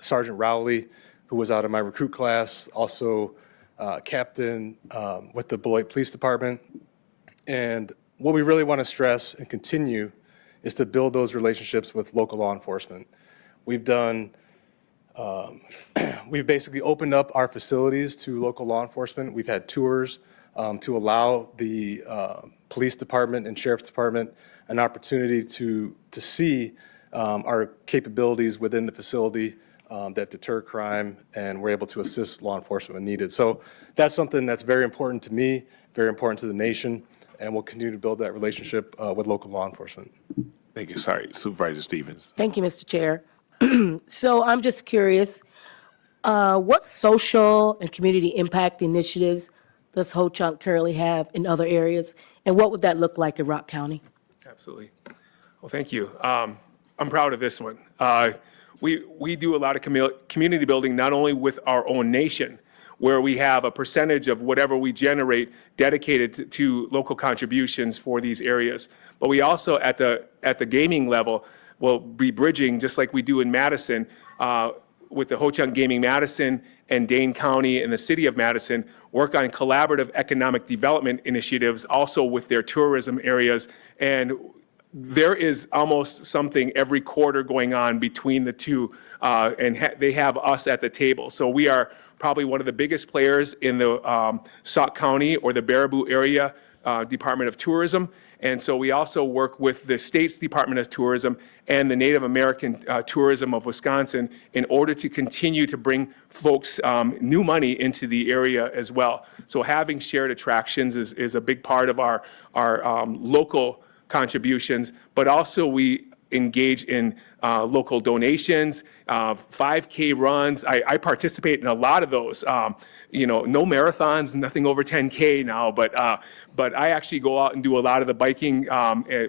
Sergeant Rowley, who was out of my recruit class, also captain with the Beloit Police Department. And what we really want to stress and continue is to build those relationships with local law enforcement. We've done, we've basically opened up our facilities to local law enforcement. We've had tours to allow the police department and sheriff's department an opportunity to see our capabilities within the facility that deter crime, and we're able to assist law enforcement when needed. So that's something that's very important to me, very important to the nation, and we'll continue to build that relationship with local law enforcement. Thank you. Sorry, Supervisor Stevens. Thank you, Mr. Chair. So I'm just curious, what social and community impact initiatives does Ho-Chunk currently have in other areas, and what would that look like in Rock County? Absolutely. Well, thank you. I'm proud of this one. We do a lot of community building, not only with our own nation, where we have a percentage of whatever we generate dedicated to local contributions for these areas. But we also, at the gaming level, will be bridging, just like we do in Madison, with the Ho-Chunk Gaming Madison and Dane County and the city of Madison, work on collaborative economic development initiatives, also with their tourism areas. And there is almost something every quarter going on between the two, and they have us at the table. So we are probably one of the biggest players in the Sauk County or the Baraboo area Department of Tourism. And so we also work with the state's Department of Tourism and the Native American Tourism of Wisconsin in order to continue to bring folks new money into the area as well. So having shared attractions is a big part of our local contributions, but also we engage in local donations, 5K runs. I participate in a lot of those. No marathons, nothing over 10K now, but I actually go out and do a lot of the biking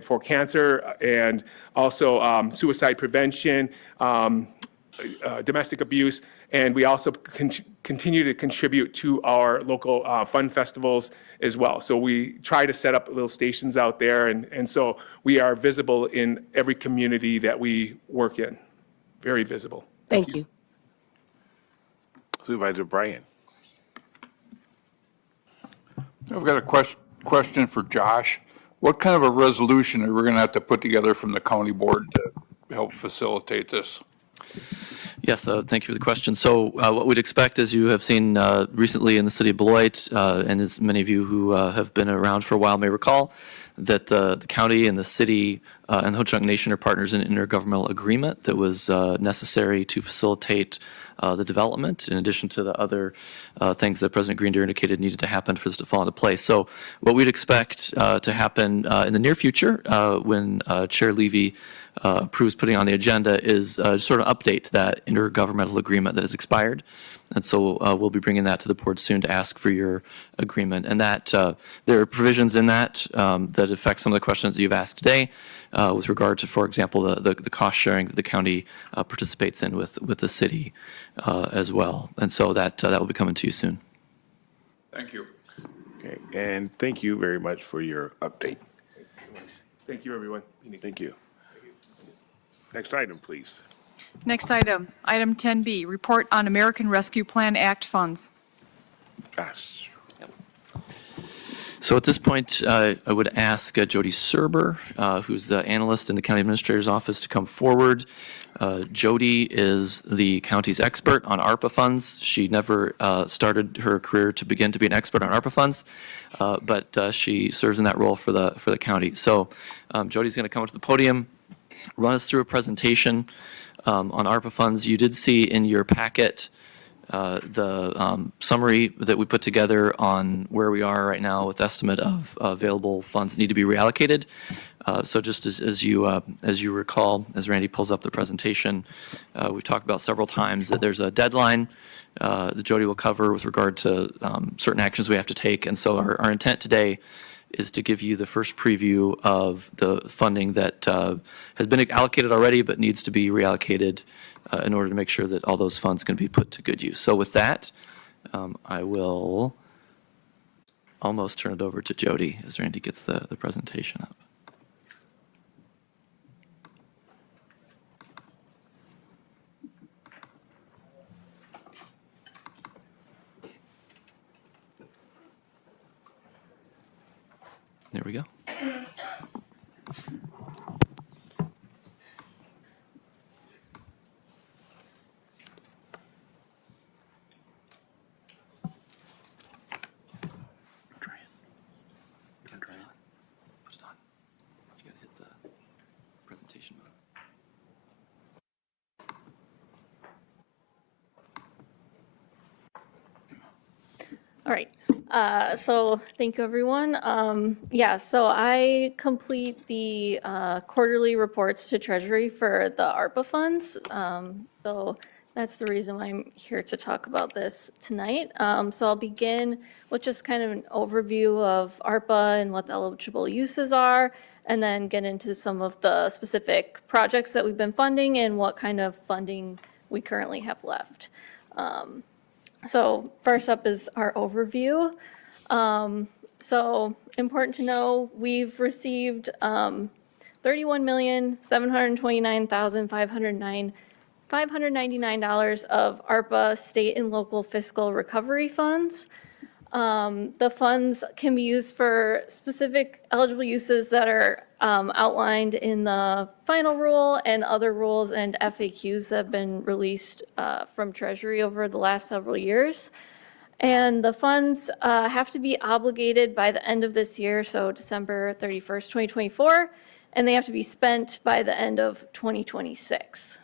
for cancer and also suicide prevention, domestic abuse, and we also continue to contribute to our local fun festivals as well. So we try to set up little stations out there, and so we are visible in every community that we work in, very visible. Thank you. Supervisor Bryan. I've got a question for Josh. What kind of a resolution are we going to have to put together from the county board to help facilitate this? Yes, thank you for the question. So what we'd expect, as you have seen recently in the city of Beloit, and as many of you who have been around for a while may recall, that the county and the city and the Ho-Chunk Nation are partners in an intergovernmental agreement that was necessary to facilitate the development, in addition to the other things that President Green Deer indicated needed to happen for this to fall into place. So what we'd expect to happen in the near future, when Chair Levy approves putting on the agenda, is sort of update that intergovernmental agreement that has expired. And so we'll be bringing that to the board soon to ask for your agreement. And that there are provisions in that that affect some of the questions that you've asked today with regard to, for example, the cost sharing that the county participates in with the city as well. And so that will be coming to you soon. Thank you. Okay, and thank you very much for your update. Thank you, everyone. Thank you. Next item, please. Next item, item 10B, report on American Rescue Plan Act funds. Gosh. So at this point, I would ask Jody Serber, who's the analyst in the county administrator's office, to come forward. Jody is the county's expert on ARPA funds. She never started her career to begin to be an expert on ARPA funds, but she serves in that role for the county. So Jody's going to come up to the podium, run us through a presentation on ARPA funds. You did see in your packet the summary that we put together on where we are right now with estimate of available funds that need to be reallocated. So just as you recall, as Randy pulls up the presentation, we've talked about several times that there's a deadline that Jody will cover with regard to certain actions we have to take. And so our intent today is to give you the first preview of the funding that has been allocated already but needs to be reallocated in order to make sure that all those funds can be put to good use. So with that, I will almost turn it over to Jody as Randy gets the presentation up. There we go. All right, so thank you, everyone. Yeah, so I complete the quarterly reports to Treasury for the ARPA funds. So that's the reason why I'm here to talk about this tonight. So I'll begin with just kind of an overview of ARPA and what the eligible uses are, and then get into some of the specific projects that we've been funding and what kind of funding we currently have left. So first up is our overview. So important to know, we've received $31,729,599 of ARPA state and local fiscal recovery funds. The funds can be used for specific eligible uses that are outlined in the final rule and other rules and FAQs that have been released from Treasury over the last several years. And the funds have to be obligated by the end of this year, so December 31st, 2024, and they have to be spent by the end of 2026.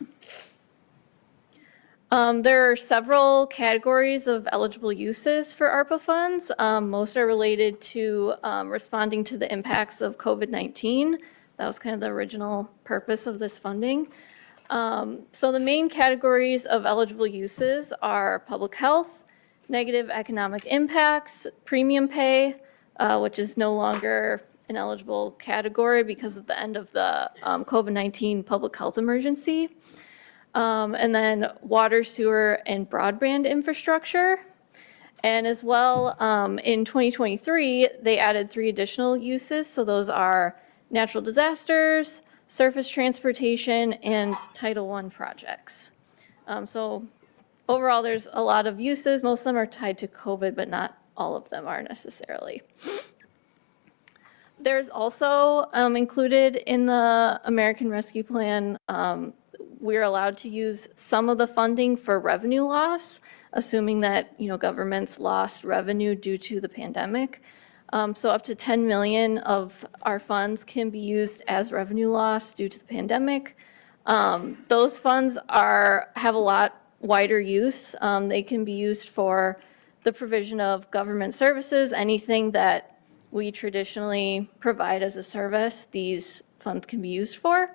There are several categories of eligible uses for ARPA funds. Most are related to responding to the impacts of COVID-19. That was kind of the original purpose of this funding. So the main categories of eligible uses are public health, negative economic impacts, premium pay, which is no longer an eligible category because of the end of the COVID-19 public health emergency. And then water, sewer, and broadband infrastructure. And as well, in 2023, they added 3 additional uses. So those are natural disasters, surface transportation, and Title I projects. So overall, there's a lot of uses. Most of them are tied to COVID, but not all of them are necessarily. There's also included in the American Rescue Plan, we're allowed to use some of the funding for revenue loss, assuming that, governments lost revenue due to the pandemic. So up to 10 million of our funds can be used as revenue loss due to the pandemic. Those funds have a lot wider use. They can be used for the provision of government services, anything that we traditionally provide as a service, these funds can be used for.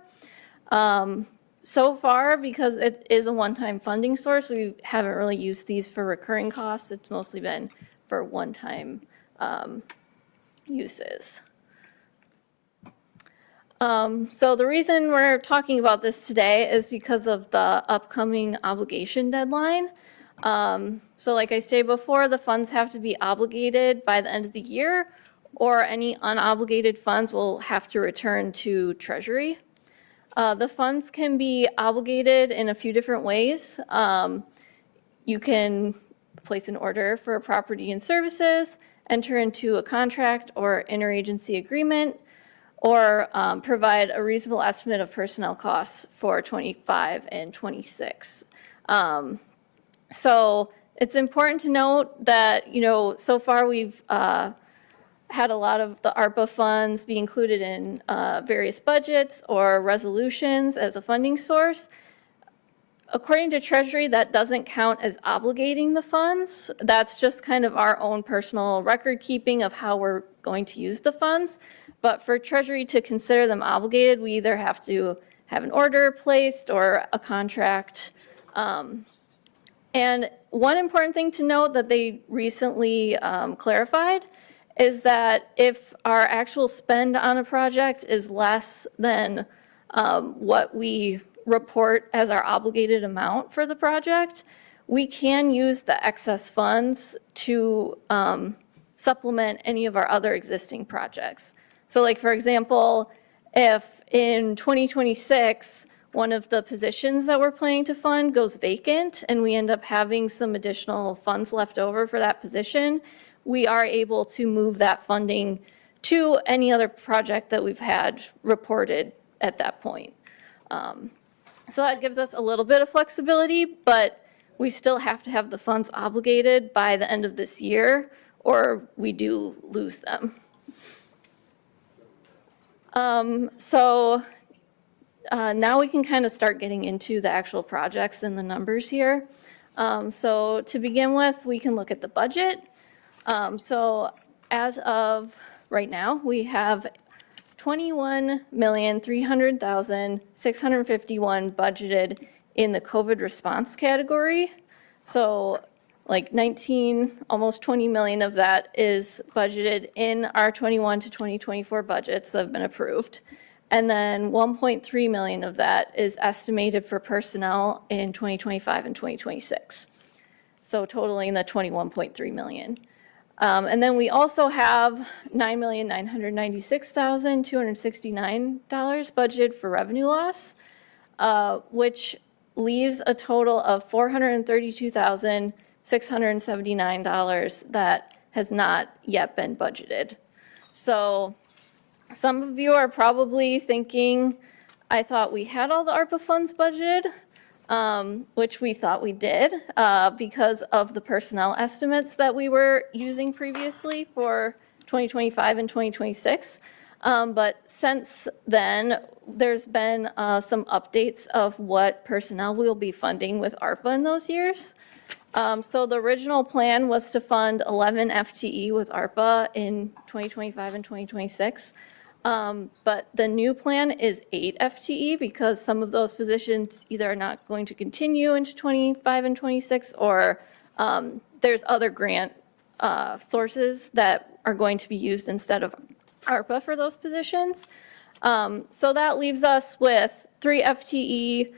So far, because it is a one-time funding source, we haven't really used these for recurring costs. It's mostly been for one-time uses. So the reason we're talking about this today is because of the upcoming obligation deadline. So like I stated before, the funds have to be obligated by the end of the year, or any unobligated funds will have to return to Treasury. The funds can be obligated in a few different ways. You can place an order for property and services, enter into a contract or interagency agreement, or provide a reasonable estimate of personnel costs for 25 and 26. So it's important to note that, so far we've had a lot of the ARPA funds be included in various budgets or resolutions as a funding source. According to Treasury, that doesn't count as obligating the funds. That's just kind of our own personal record keeping of how we're going to use the funds. But for Treasury to consider them obligated, we either have to have an order placed or a contract. And one important thing to note that they recently clarified is that if our actual spend on a project is less than what we report as our obligated amount for the project, we can use the excess funds to supplement any of our other existing projects. So like, for example, if in 2026, one of the positions that we're planning to fund goes vacant and we end up having some additional funds left over for that position, we are able to move that funding to any other project that we've had reported at that point. So that gives us a little bit of flexibility, but we still have to have the funds obligated by the end of this year, or we do lose them. Now we can kind of start getting into the actual projects and the numbers here. So to begin with, we can look at the budget. So as of right now, we have $21,300,651 budgeted in the COVID response category. So like 19, almost 20 million of that is budgeted in our 21 to 2024 budgets that have been approved. And then 1.3 million of that is estimated for personnel in 2025 and 2026. So totaling the 21.3 million. And then we also have $9,996,269 budgeted for revenue loss, which leaves a total of $432,679 that has not yet been budgeted. So some of you are probably thinking, I thought we had all the ARPA funds budgeted, which we thought we did because of the personnel estimates that we were using previously for 2025 and 2026. But since then, there's been some updates of what personnel we'll be funding with ARPA in those years. So the original plan was to fund 11 FTE with ARPA in 2025 and 2026. But the new plan is 8 FTE because some of those positions either are not going to continue into 25 and 26, or there's other grant sources that are going to be used instead of ARPA for those positions. So that leaves us with 3 FTE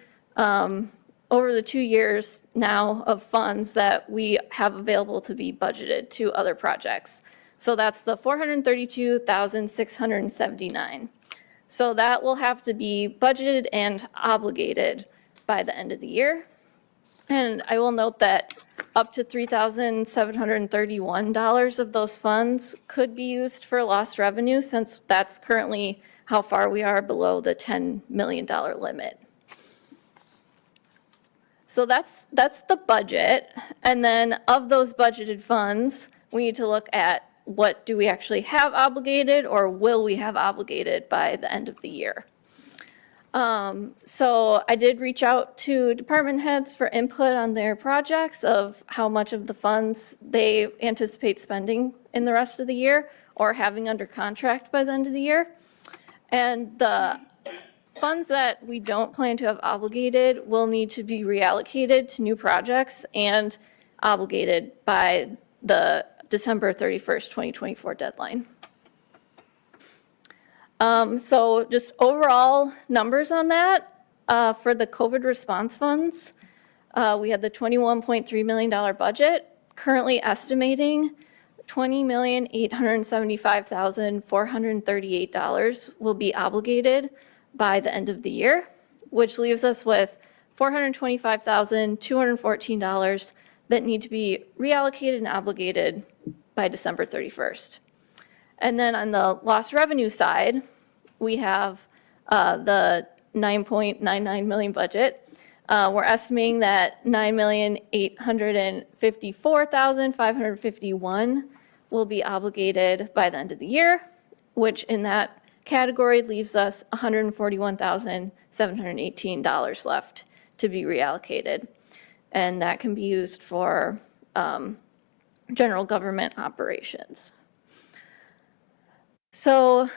over the 2 years now of funds that we have available to be budgeted to other projects. So that's the $432,679. So that will have to be budgeted and obligated by the end of the year. And I will note that up to $3,731 of those funds could be used for lost revenue, since that's currently how far we are below the $10 million limit. So that's the budget. And then of those budgeted funds, we need to look at what do we actually have obligated, or will we have obligated by the end of the year. So I did reach out to department heads for input on their projects of how much of the funds they anticipate spending in the rest of the year or having under contract by the end of the year. And the funds that we don't plan to have obligated will need to be reallocated to new projects and obligated by the December 31st, 2024 deadline. So just overall numbers on that, for the COVID response funds, we had the $21.3 million budget, currently estimating $20,875,438 will be obligated by the end of the year, which leaves us with $425,214 that need to be reallocated and obligated by December 31st. And then on the lost revenue side, we have the 9.99 million budget. We're estimating that 9,854,551 will be obligated by the end of the year, which in that category leaves us $141,718 left to be reallocated. And that can be used for general government operations. So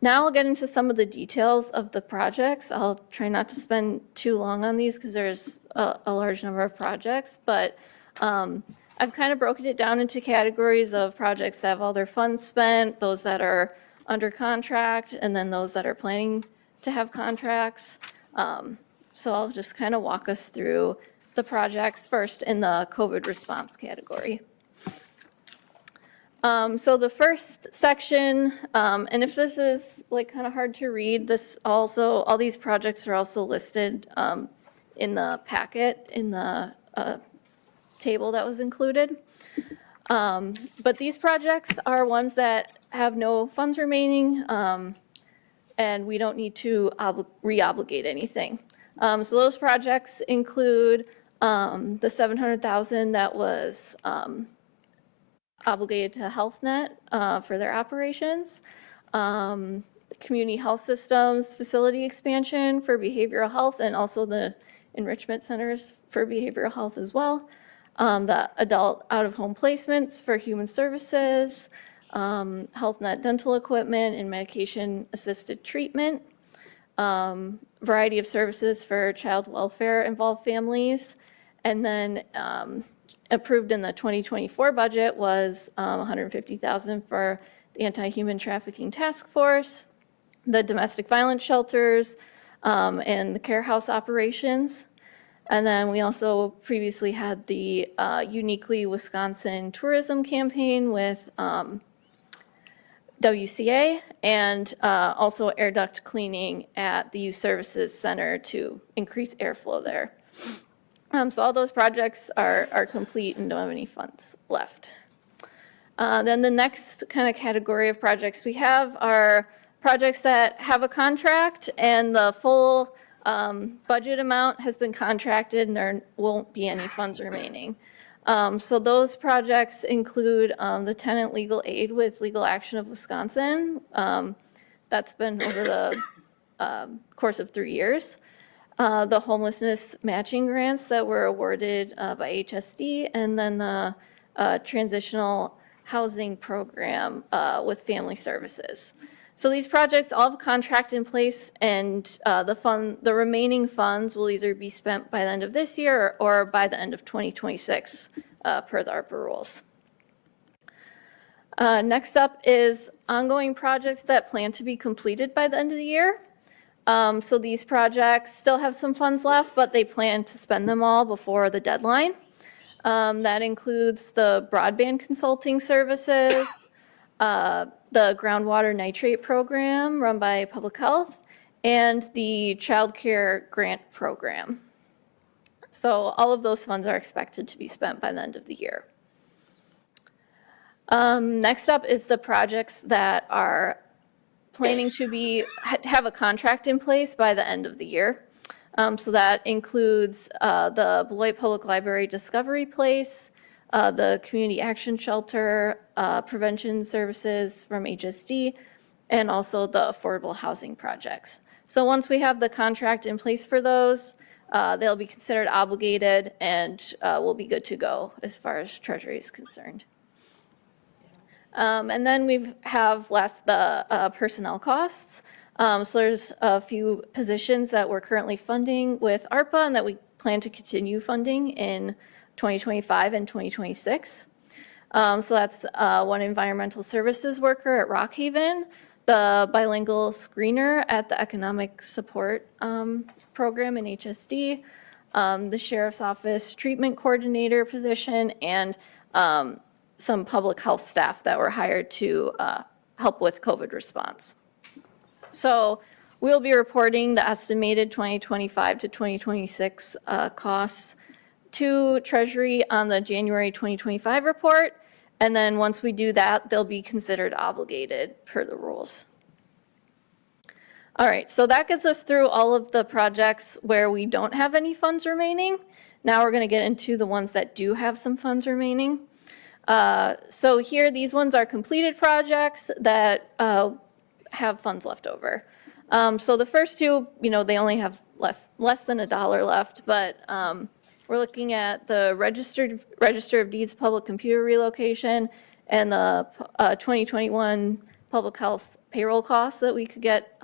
now I'll get into some of the details of the projects. I'll try not to spend too long on these because there's a large number of projects, but I've kind of broken it down into categories of projects that have all their funds spent, those that are under contract, and then those that are planning to have contracts. So I'll just kind of walk us through the projects first in the COVID response category. So the first section, and if this is like kind of hard to read, this also, all these projects are also listed in the packet, in the table that was included. But these projects are ones that have no funds remaining, and we don't need to re-obligate anything. So those projects include the $700,000 that was obligated to Health Net for their operations, community health systems facility expansion for behavioral health, and also the enrichment centers for behavioral health as well, the adult out-of-home placements for human services, Health Net dental equipment and medication-assisted treatment, variety of services for child welfare involved families, and then approved in the 2024 budget was $150,000 for the Anti-Human Trafficking Task Force, the domestic violence shelters, and the care house operations. And then we also previously had the Uniquely Wisconsin Tourism Campaign with WCA, and also air duct cleaning at the Youth Services Center to increase airflow there. So all those projects are complete and don't have any funds left. Then the next kind of category of projects we have are projects that have a contract and the full budget amount has been contracted and there won't be any funds remaining. So those projects include the tenant legal aid with Legal Action of Wisconsin. That's been over the course of 3 years. The homelessness matching grants that were awarded by HSD, and then the transitional housing program with Family Services. So these projects all have a contract in place, and the remaining funds will either be spent by the end of this year or by the end of 2026 per the ARPA rules. Next up is ongoing projects that plan to be completed by the end of the year. So these projects still have some funds left, but they plan to spend them all before the deadline. That includes the broadband consulting services, the groundwater nitrate program run by Public Health, and the child care grant program. So all of those funds are expected to be spent by the end of the year. Next up is the projects that are planning to have a contract in place by the end of the year. So that includes the Beloit Public Library Discovery Place, the Community Action Shelter, prevention services from HSD, and also the affordable housing projects. So once we have the contract in place for those, they'll be considered obligated and we'll be good to go as far as Treasury is concerned. And then we have the personnel costs. So there's a few positions that we're currently funding with ARPA and that we plan to continue funding in 2025 and 2026. So that's one environmental services worker at Rockhaven, the bilingual screener at the economic support program in HSD, the sheriff's office treatment coordinator position, and some public health staff that were hired to help with COVID response. So we'll be reporting the estimated 2025 to 2026 costs to Treasury on the January 2025 report, And then once we do that, they'll be considered obligated per the rules. All right, so that gets us through all of the projects where we don't have any funds remaining. Now we're going to get into the ones that do have some funds remaining. So here, these ones are completed projects that have funds left over. So the first two, they only have less than $1 left, but we're looking at the Register of Deeds public computer relocation and the 2021 public health payroll costs that we could get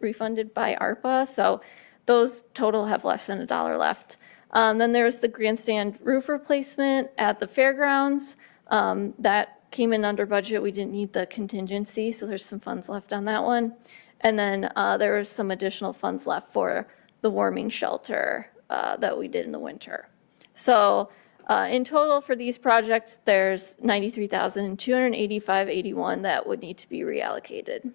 refunded by ARPA. So those total have less than $1 left. Then there's the grandstand roof replacement at the fairgrounds. That came in under budget. We didn't need the contingency, so there's some funds left on that one. And then there was some additional funds left for the warming shelter that we did in the winter. So in total for these projects, there's $93,285.81 that would need to be reallocated.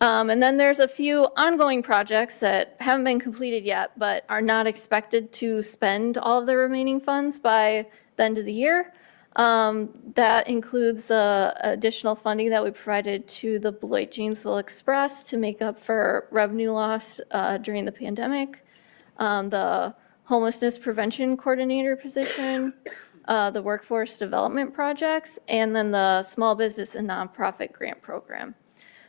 And then there's a few ongoing projects that haven't been completed yet, but are not expected to spend all of the remaining funds by the end of the year. That includes the additional funding that we provided to the Beloit Janesville Express to make up for revenue loss during the pandemic, the homelessness prevention coordinator position, the workforce development projects, and then the small business and nonprofit grant program.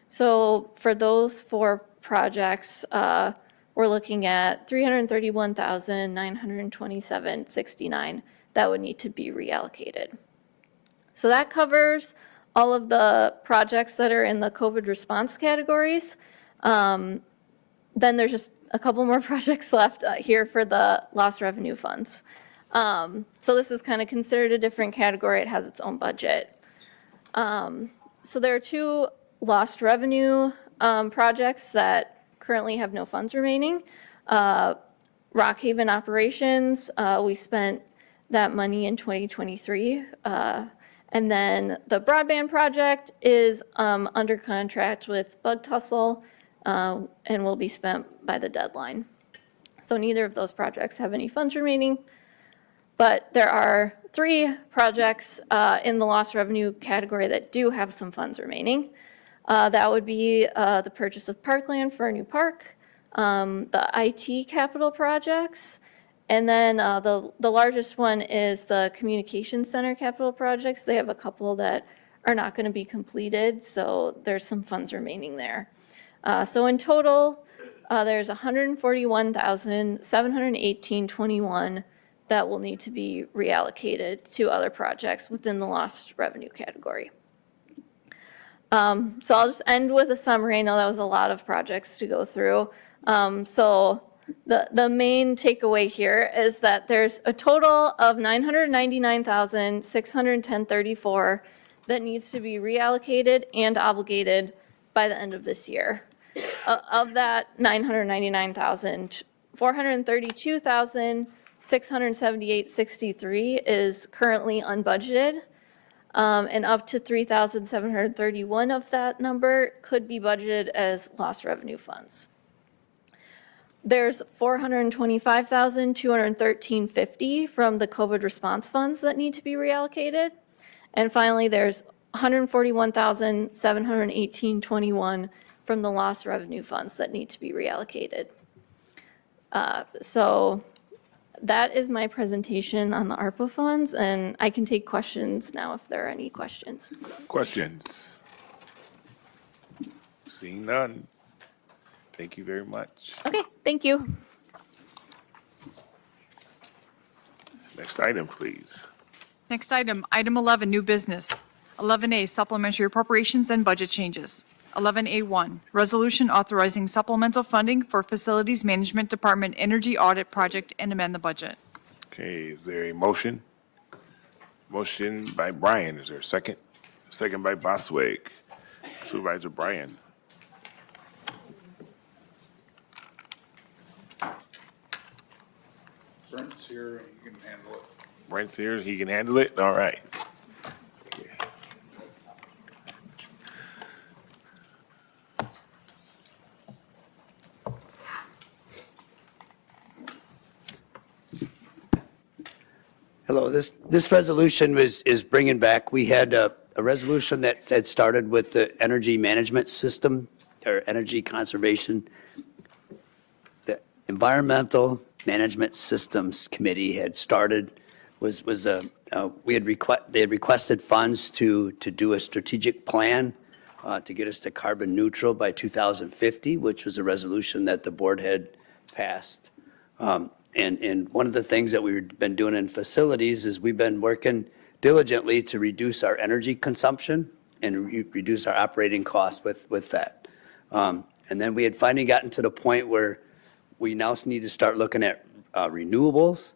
So for those 4 projects, we're looking at $331,927.69 that would need to be reallocated. So that covers all of the projects that are in the COVID response categories. Then there's just a couple more projects left here for the lost revenue funds. So this is kind of considered a different category. It has its own budget. So there are 2 lost revenue projects that currently have no funds remaining. Rock Haven operations, we spent that money in 2023. And then the broadband project is under contract with Bug Tussle and will be spent by the deadline. So neither of those projects have any funds remaining. But there are 3 projects in the lost revenue category that do have some funds remaining. That would be the purchase of parkland for a new park, the IT capital projects, and then the largest one is the communications center capital projects. They have a couple that are not going to be completed, so there's some funds remaining there. So in total, there's $141,718.21 that will need to be reallocated to other projects within the lost revenue category. So I'll just end with a summary. I know that was a lot of projects to go through. So the main takeaway here is that there's a total of $999,610.34 that needs to be reallocated and obligated by the end of this year. Of that $999,000, $432,678.63 is currently unbudgeted. And up to $3,731 of that number could be budgeted as lost revenue funds. There's $425,213.50 from the COVID response funds that need to be reallocated. And finally, there's $141,718.21 from the lost revenue funds that need to be reallocated. So that is my presentation on the ARPA funds, and I can take questions now if there are any questions. Questions? Seeing none. Thank you very much. Okay, thank you. Next item, please. Next item, item 11, new business. 11A, supplementary appropriations and budget changes. 11A1, resolution authorizing supplemental funding for Facilities Management Department Energy Audit Project and amend the budget. Okay, is there a motion? Motion by Bryan. Is there a second? Second by Boswig. Supervisor Bryan. Brent's here, he can handle it. Brent's here. He can handle it? All right. Hello, this resolution is bringing back, we had a resolution that had started with the energy management system, or energy conservation. The Environmental Management Systems Committee had started, they had requested funds to do a strategic plan to get us to carbon neutral by 2050, which was a resolution that the board had passed. And one of the things that we've been doing in facilities is we've been working diligently to reduce our energy consumption and reduce our operating costs with that. And then we had finally gotten to the point where we now need to start looking at renewables.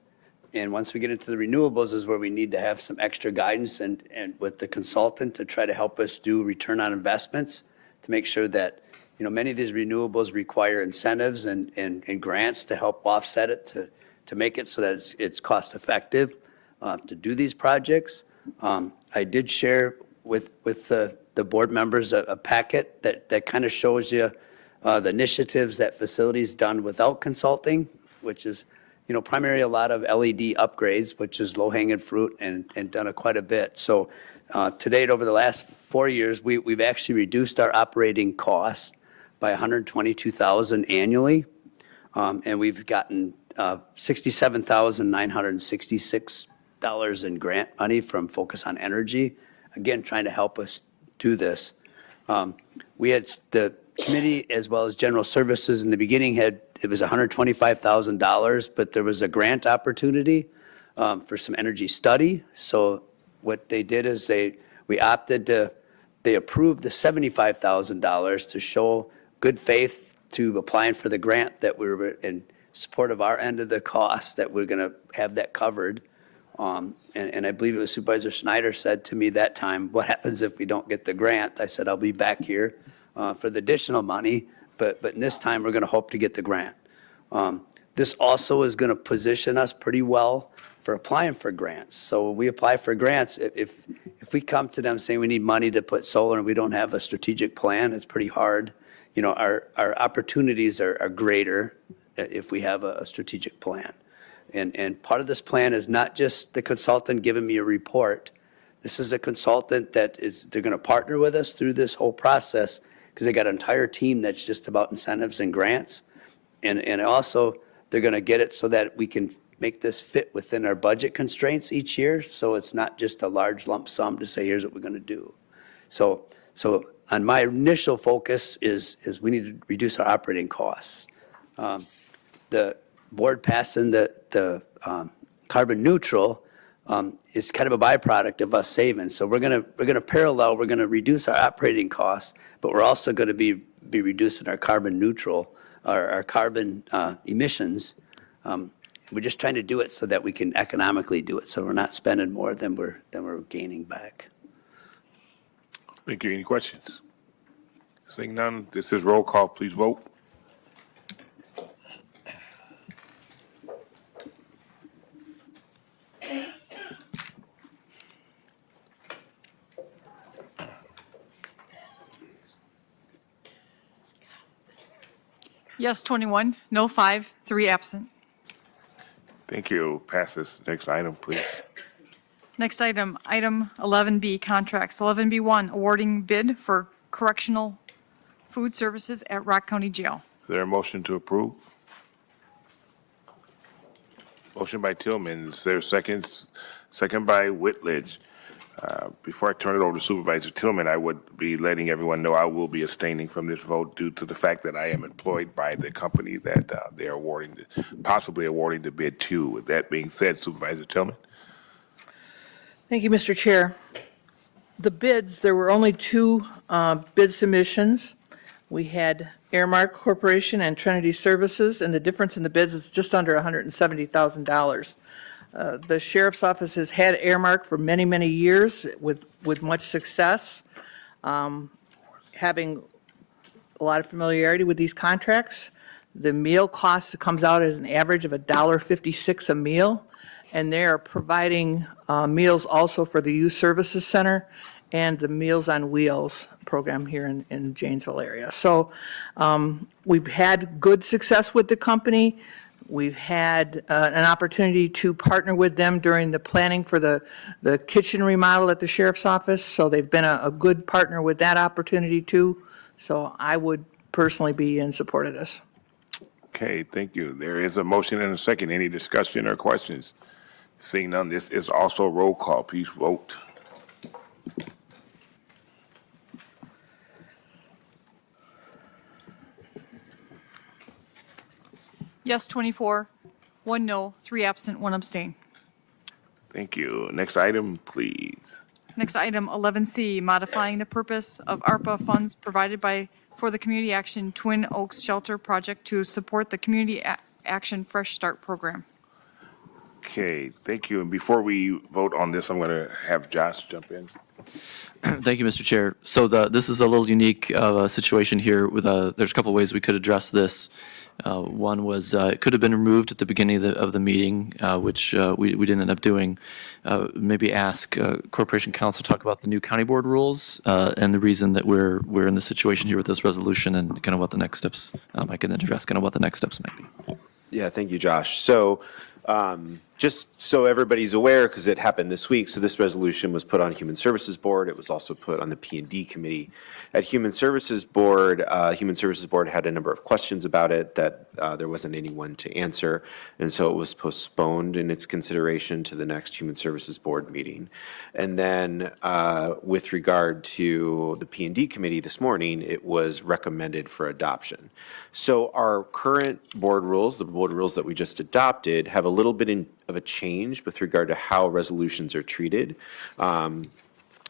And once we get into the renewables is where we need to have some extra guidance and with the consultant to try to help us do return on investments to make sure that, you know, many of these renewables require incentives and grants to help offset it to make it so that it's cost effective to do these projects. I did share with the board members a packet that kind of shows you the initiatives that facilities done without consulting, which is, you know, primarily a lot of LED upgrades, which is low-hanging fruit and done quite a bit. So to date, over the last 4 years, we've actually reduced our operating costs by $122,000 annually, and we've gotten $67,966 in grant money from Focus on Energy, again, trying to help us do this. We had the committee as well as general services in the beginning it was $125,000, but there was a grant opportunity for some energy study. So what they did is they approved the $75,000 to show good faith to applying for the grant, that we were in support of our end of the cost, that we're going to have that covered. And I believe it was Supervisor Snyder said to me that time, what happens if we don't get the grant? I said, I'll be back here for the additional money, but in this time, we're going to hope to get the grant. This also is going to position us pretty well for applying for grants. So when we apply for grants, if we come to them saying we need money to put solar and we don't have a strategic plan, it's pretty hard. You know, our opportunities are greater if we have a strategic plan. And part of this plan is not just the consultant giving me a report. This is a consultant they're going to partner with us through this whole process, because they got an entire team that's just about incentives and grants. And also, they're going to get it so that we can make this fit within our budget constraints each year. So it's not just a large lump sum to say, here's what we're going to do. So on my initial focus is we need to reduce our operating costs. The board passing the carbon neutral is kind of a byproduct of us saving. So we're going to parallel, we're going to reduce our operating costs, but we're also going to be reducing our carbon neutral, our carbon emissions. We're just trying to do it so that we can economically do it, so we're not spending more than we're gaining back. Thank you. Any questions? Seeing none, this is roll call. Please vote. Yes, 21, no 5, 3 absent. Thank you. Passes. Next item, please. Next item, item 11B, contracts. 11B1, awarding bid for correctional food services at Rock County Jail. Is there a motion to approve? Motion by Tillman. Is there seconds? Second by Whitledge. Before I turn it over to Supervisor Tillman, I would be letting everyone know I will be abstaining from this vote due to the fact that I am employed by the company that they are possibly awarding the bid to. With that being said, Supervisor Tillman. Thank you, Mr. Chair. The bids, there were only 2 bid submissions. We had Airmark Corporation and Trinity Services, and the difference in the bids is just under $170,000. The Sheriff's Office has had Airmark for many, many years with much success, having a lot of familiarity with these contracts. The meal cost comes out as an average of $1.56 a meal, and they are providing meals also for the Youth Services Center and the Meals on Wheels program here in the Janesville area. So we've had good success with the company. We've had an opportunity to partner with them during the planning for the kitchen remodel at the sheriff's office, so they've been a good partner with that opportunity too. So I would personally be in support of this. Okay, thank you. There is a motion and a second. Any discussion or questions? Seeing none, this is also roll call. Please vote. Yes, 24, 1 no, 3 absent, 1 abstain. Thank you. Next item, please. Next item, 11C, modifying the purpose of ARPA funds provided for the Community Action Twin Oaks Shelter Project to support the Community Action Fresh Start Program. Okay, thank you. And before we vote on this, I'm going to have Josh jump in. Thank you, Mr. Chair. So this is a little unique situation here. With there's a couple ways we could address this. One was it could have been removed at the beginning of the meeting, which we didn't end up doing. Maybe ask Corporation Counsel to talk about the new county board rules and the reason that we're in this situation here with this resolution and kind of what the next steps. I can address kind of what the next steps might be. Yeah, thank you, Josh. So just so everybody's aware, because it happened this week, so this resolution was put on Human Services Board. It was also put on the P&D Committee. At Human Services Board had a number of questions about it that there wasn't anyone to answer, and so it was postponed in its consideration to the next Human Services Board meeting. And then with regard to the P&D Committee this morning, it was recommended for adoption. So our current board rules, the board rules that we just adopted, have a little bit of a change with regard to how resolutions are treated.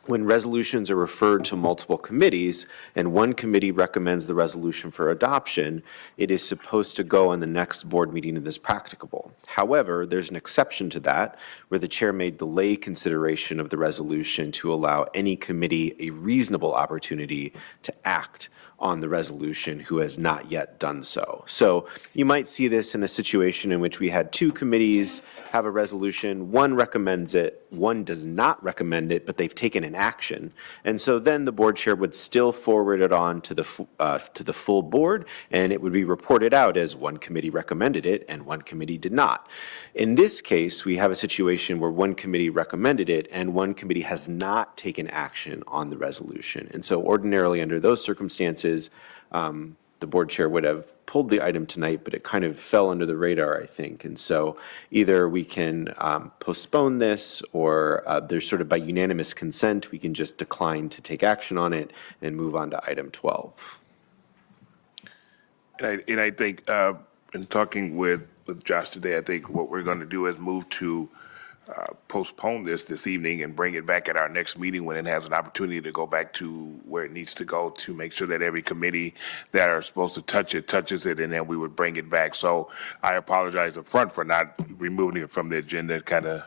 When resolutions are referred to multiple committees and one committee recommends the resolution for adoption, it is supposed to go on the next board meeting if it's practicable. However, there's an exception to that where the chair may delay consideration of the resolution to allow any committee a reasonable opportunity to act on the resolution who has not yet done so. So you might see this in a situation in which we had two committees have a resolution, one recommends it, one does not recommend it, but they've taken an action. And so then the board chair would still forward it on to the full board, and it would be reported out as one committee recommended it and one committee did not. In this case, we have a situation where one committee recommended it and one committee has not taken action on the resolution. And so ordinarily under those circumstances, the board chair would have pulled the item tonight, but it kind of fell under the radar, I think. And so either we can postpone this or there's sort of by unanimous consent, we can just decline to take action on it and move on to item 12. And I think in talking with Josh today, I think what we're going to do is move to postpone this evening and bring it back at our next meeting when it has an opportunity to go back to where it needs to go to make sure that every committee that are supposed to touch it touches it, and then we would bring it back. So I apologize up front for not removing it from the agenda. It kind of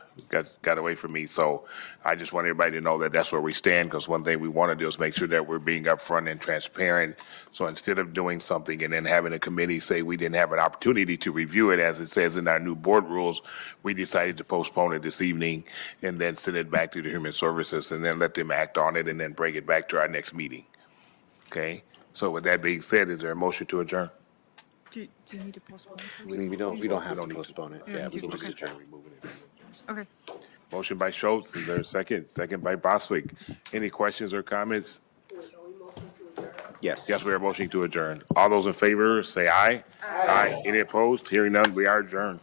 got away from me. So I just want everybody to know that that's where we stand, because one thing we want to do is make sure that we're being upfront and transparent. So instead of doing something and then having a committee say we didn't have an opportunity to review it, as it says in our new board rules, we decided to postpone it this evening and then send it back to the Human Services and then let them act on it and then bring it back to our next meeting. Okay? So with that being said, is there a motion to adjourn? Do you need to postpone? We don't have to postpone it. Yeah, we do. can just Okay. adjourn, removing it. Okay. Motion by Schultz, is there a second? Second by Boswick. Any questions or comments? Yes. Yes, we are motioning to adjourn. All those in favor, say aye. Aye. Any opposed? Hearing none, we are adjourned.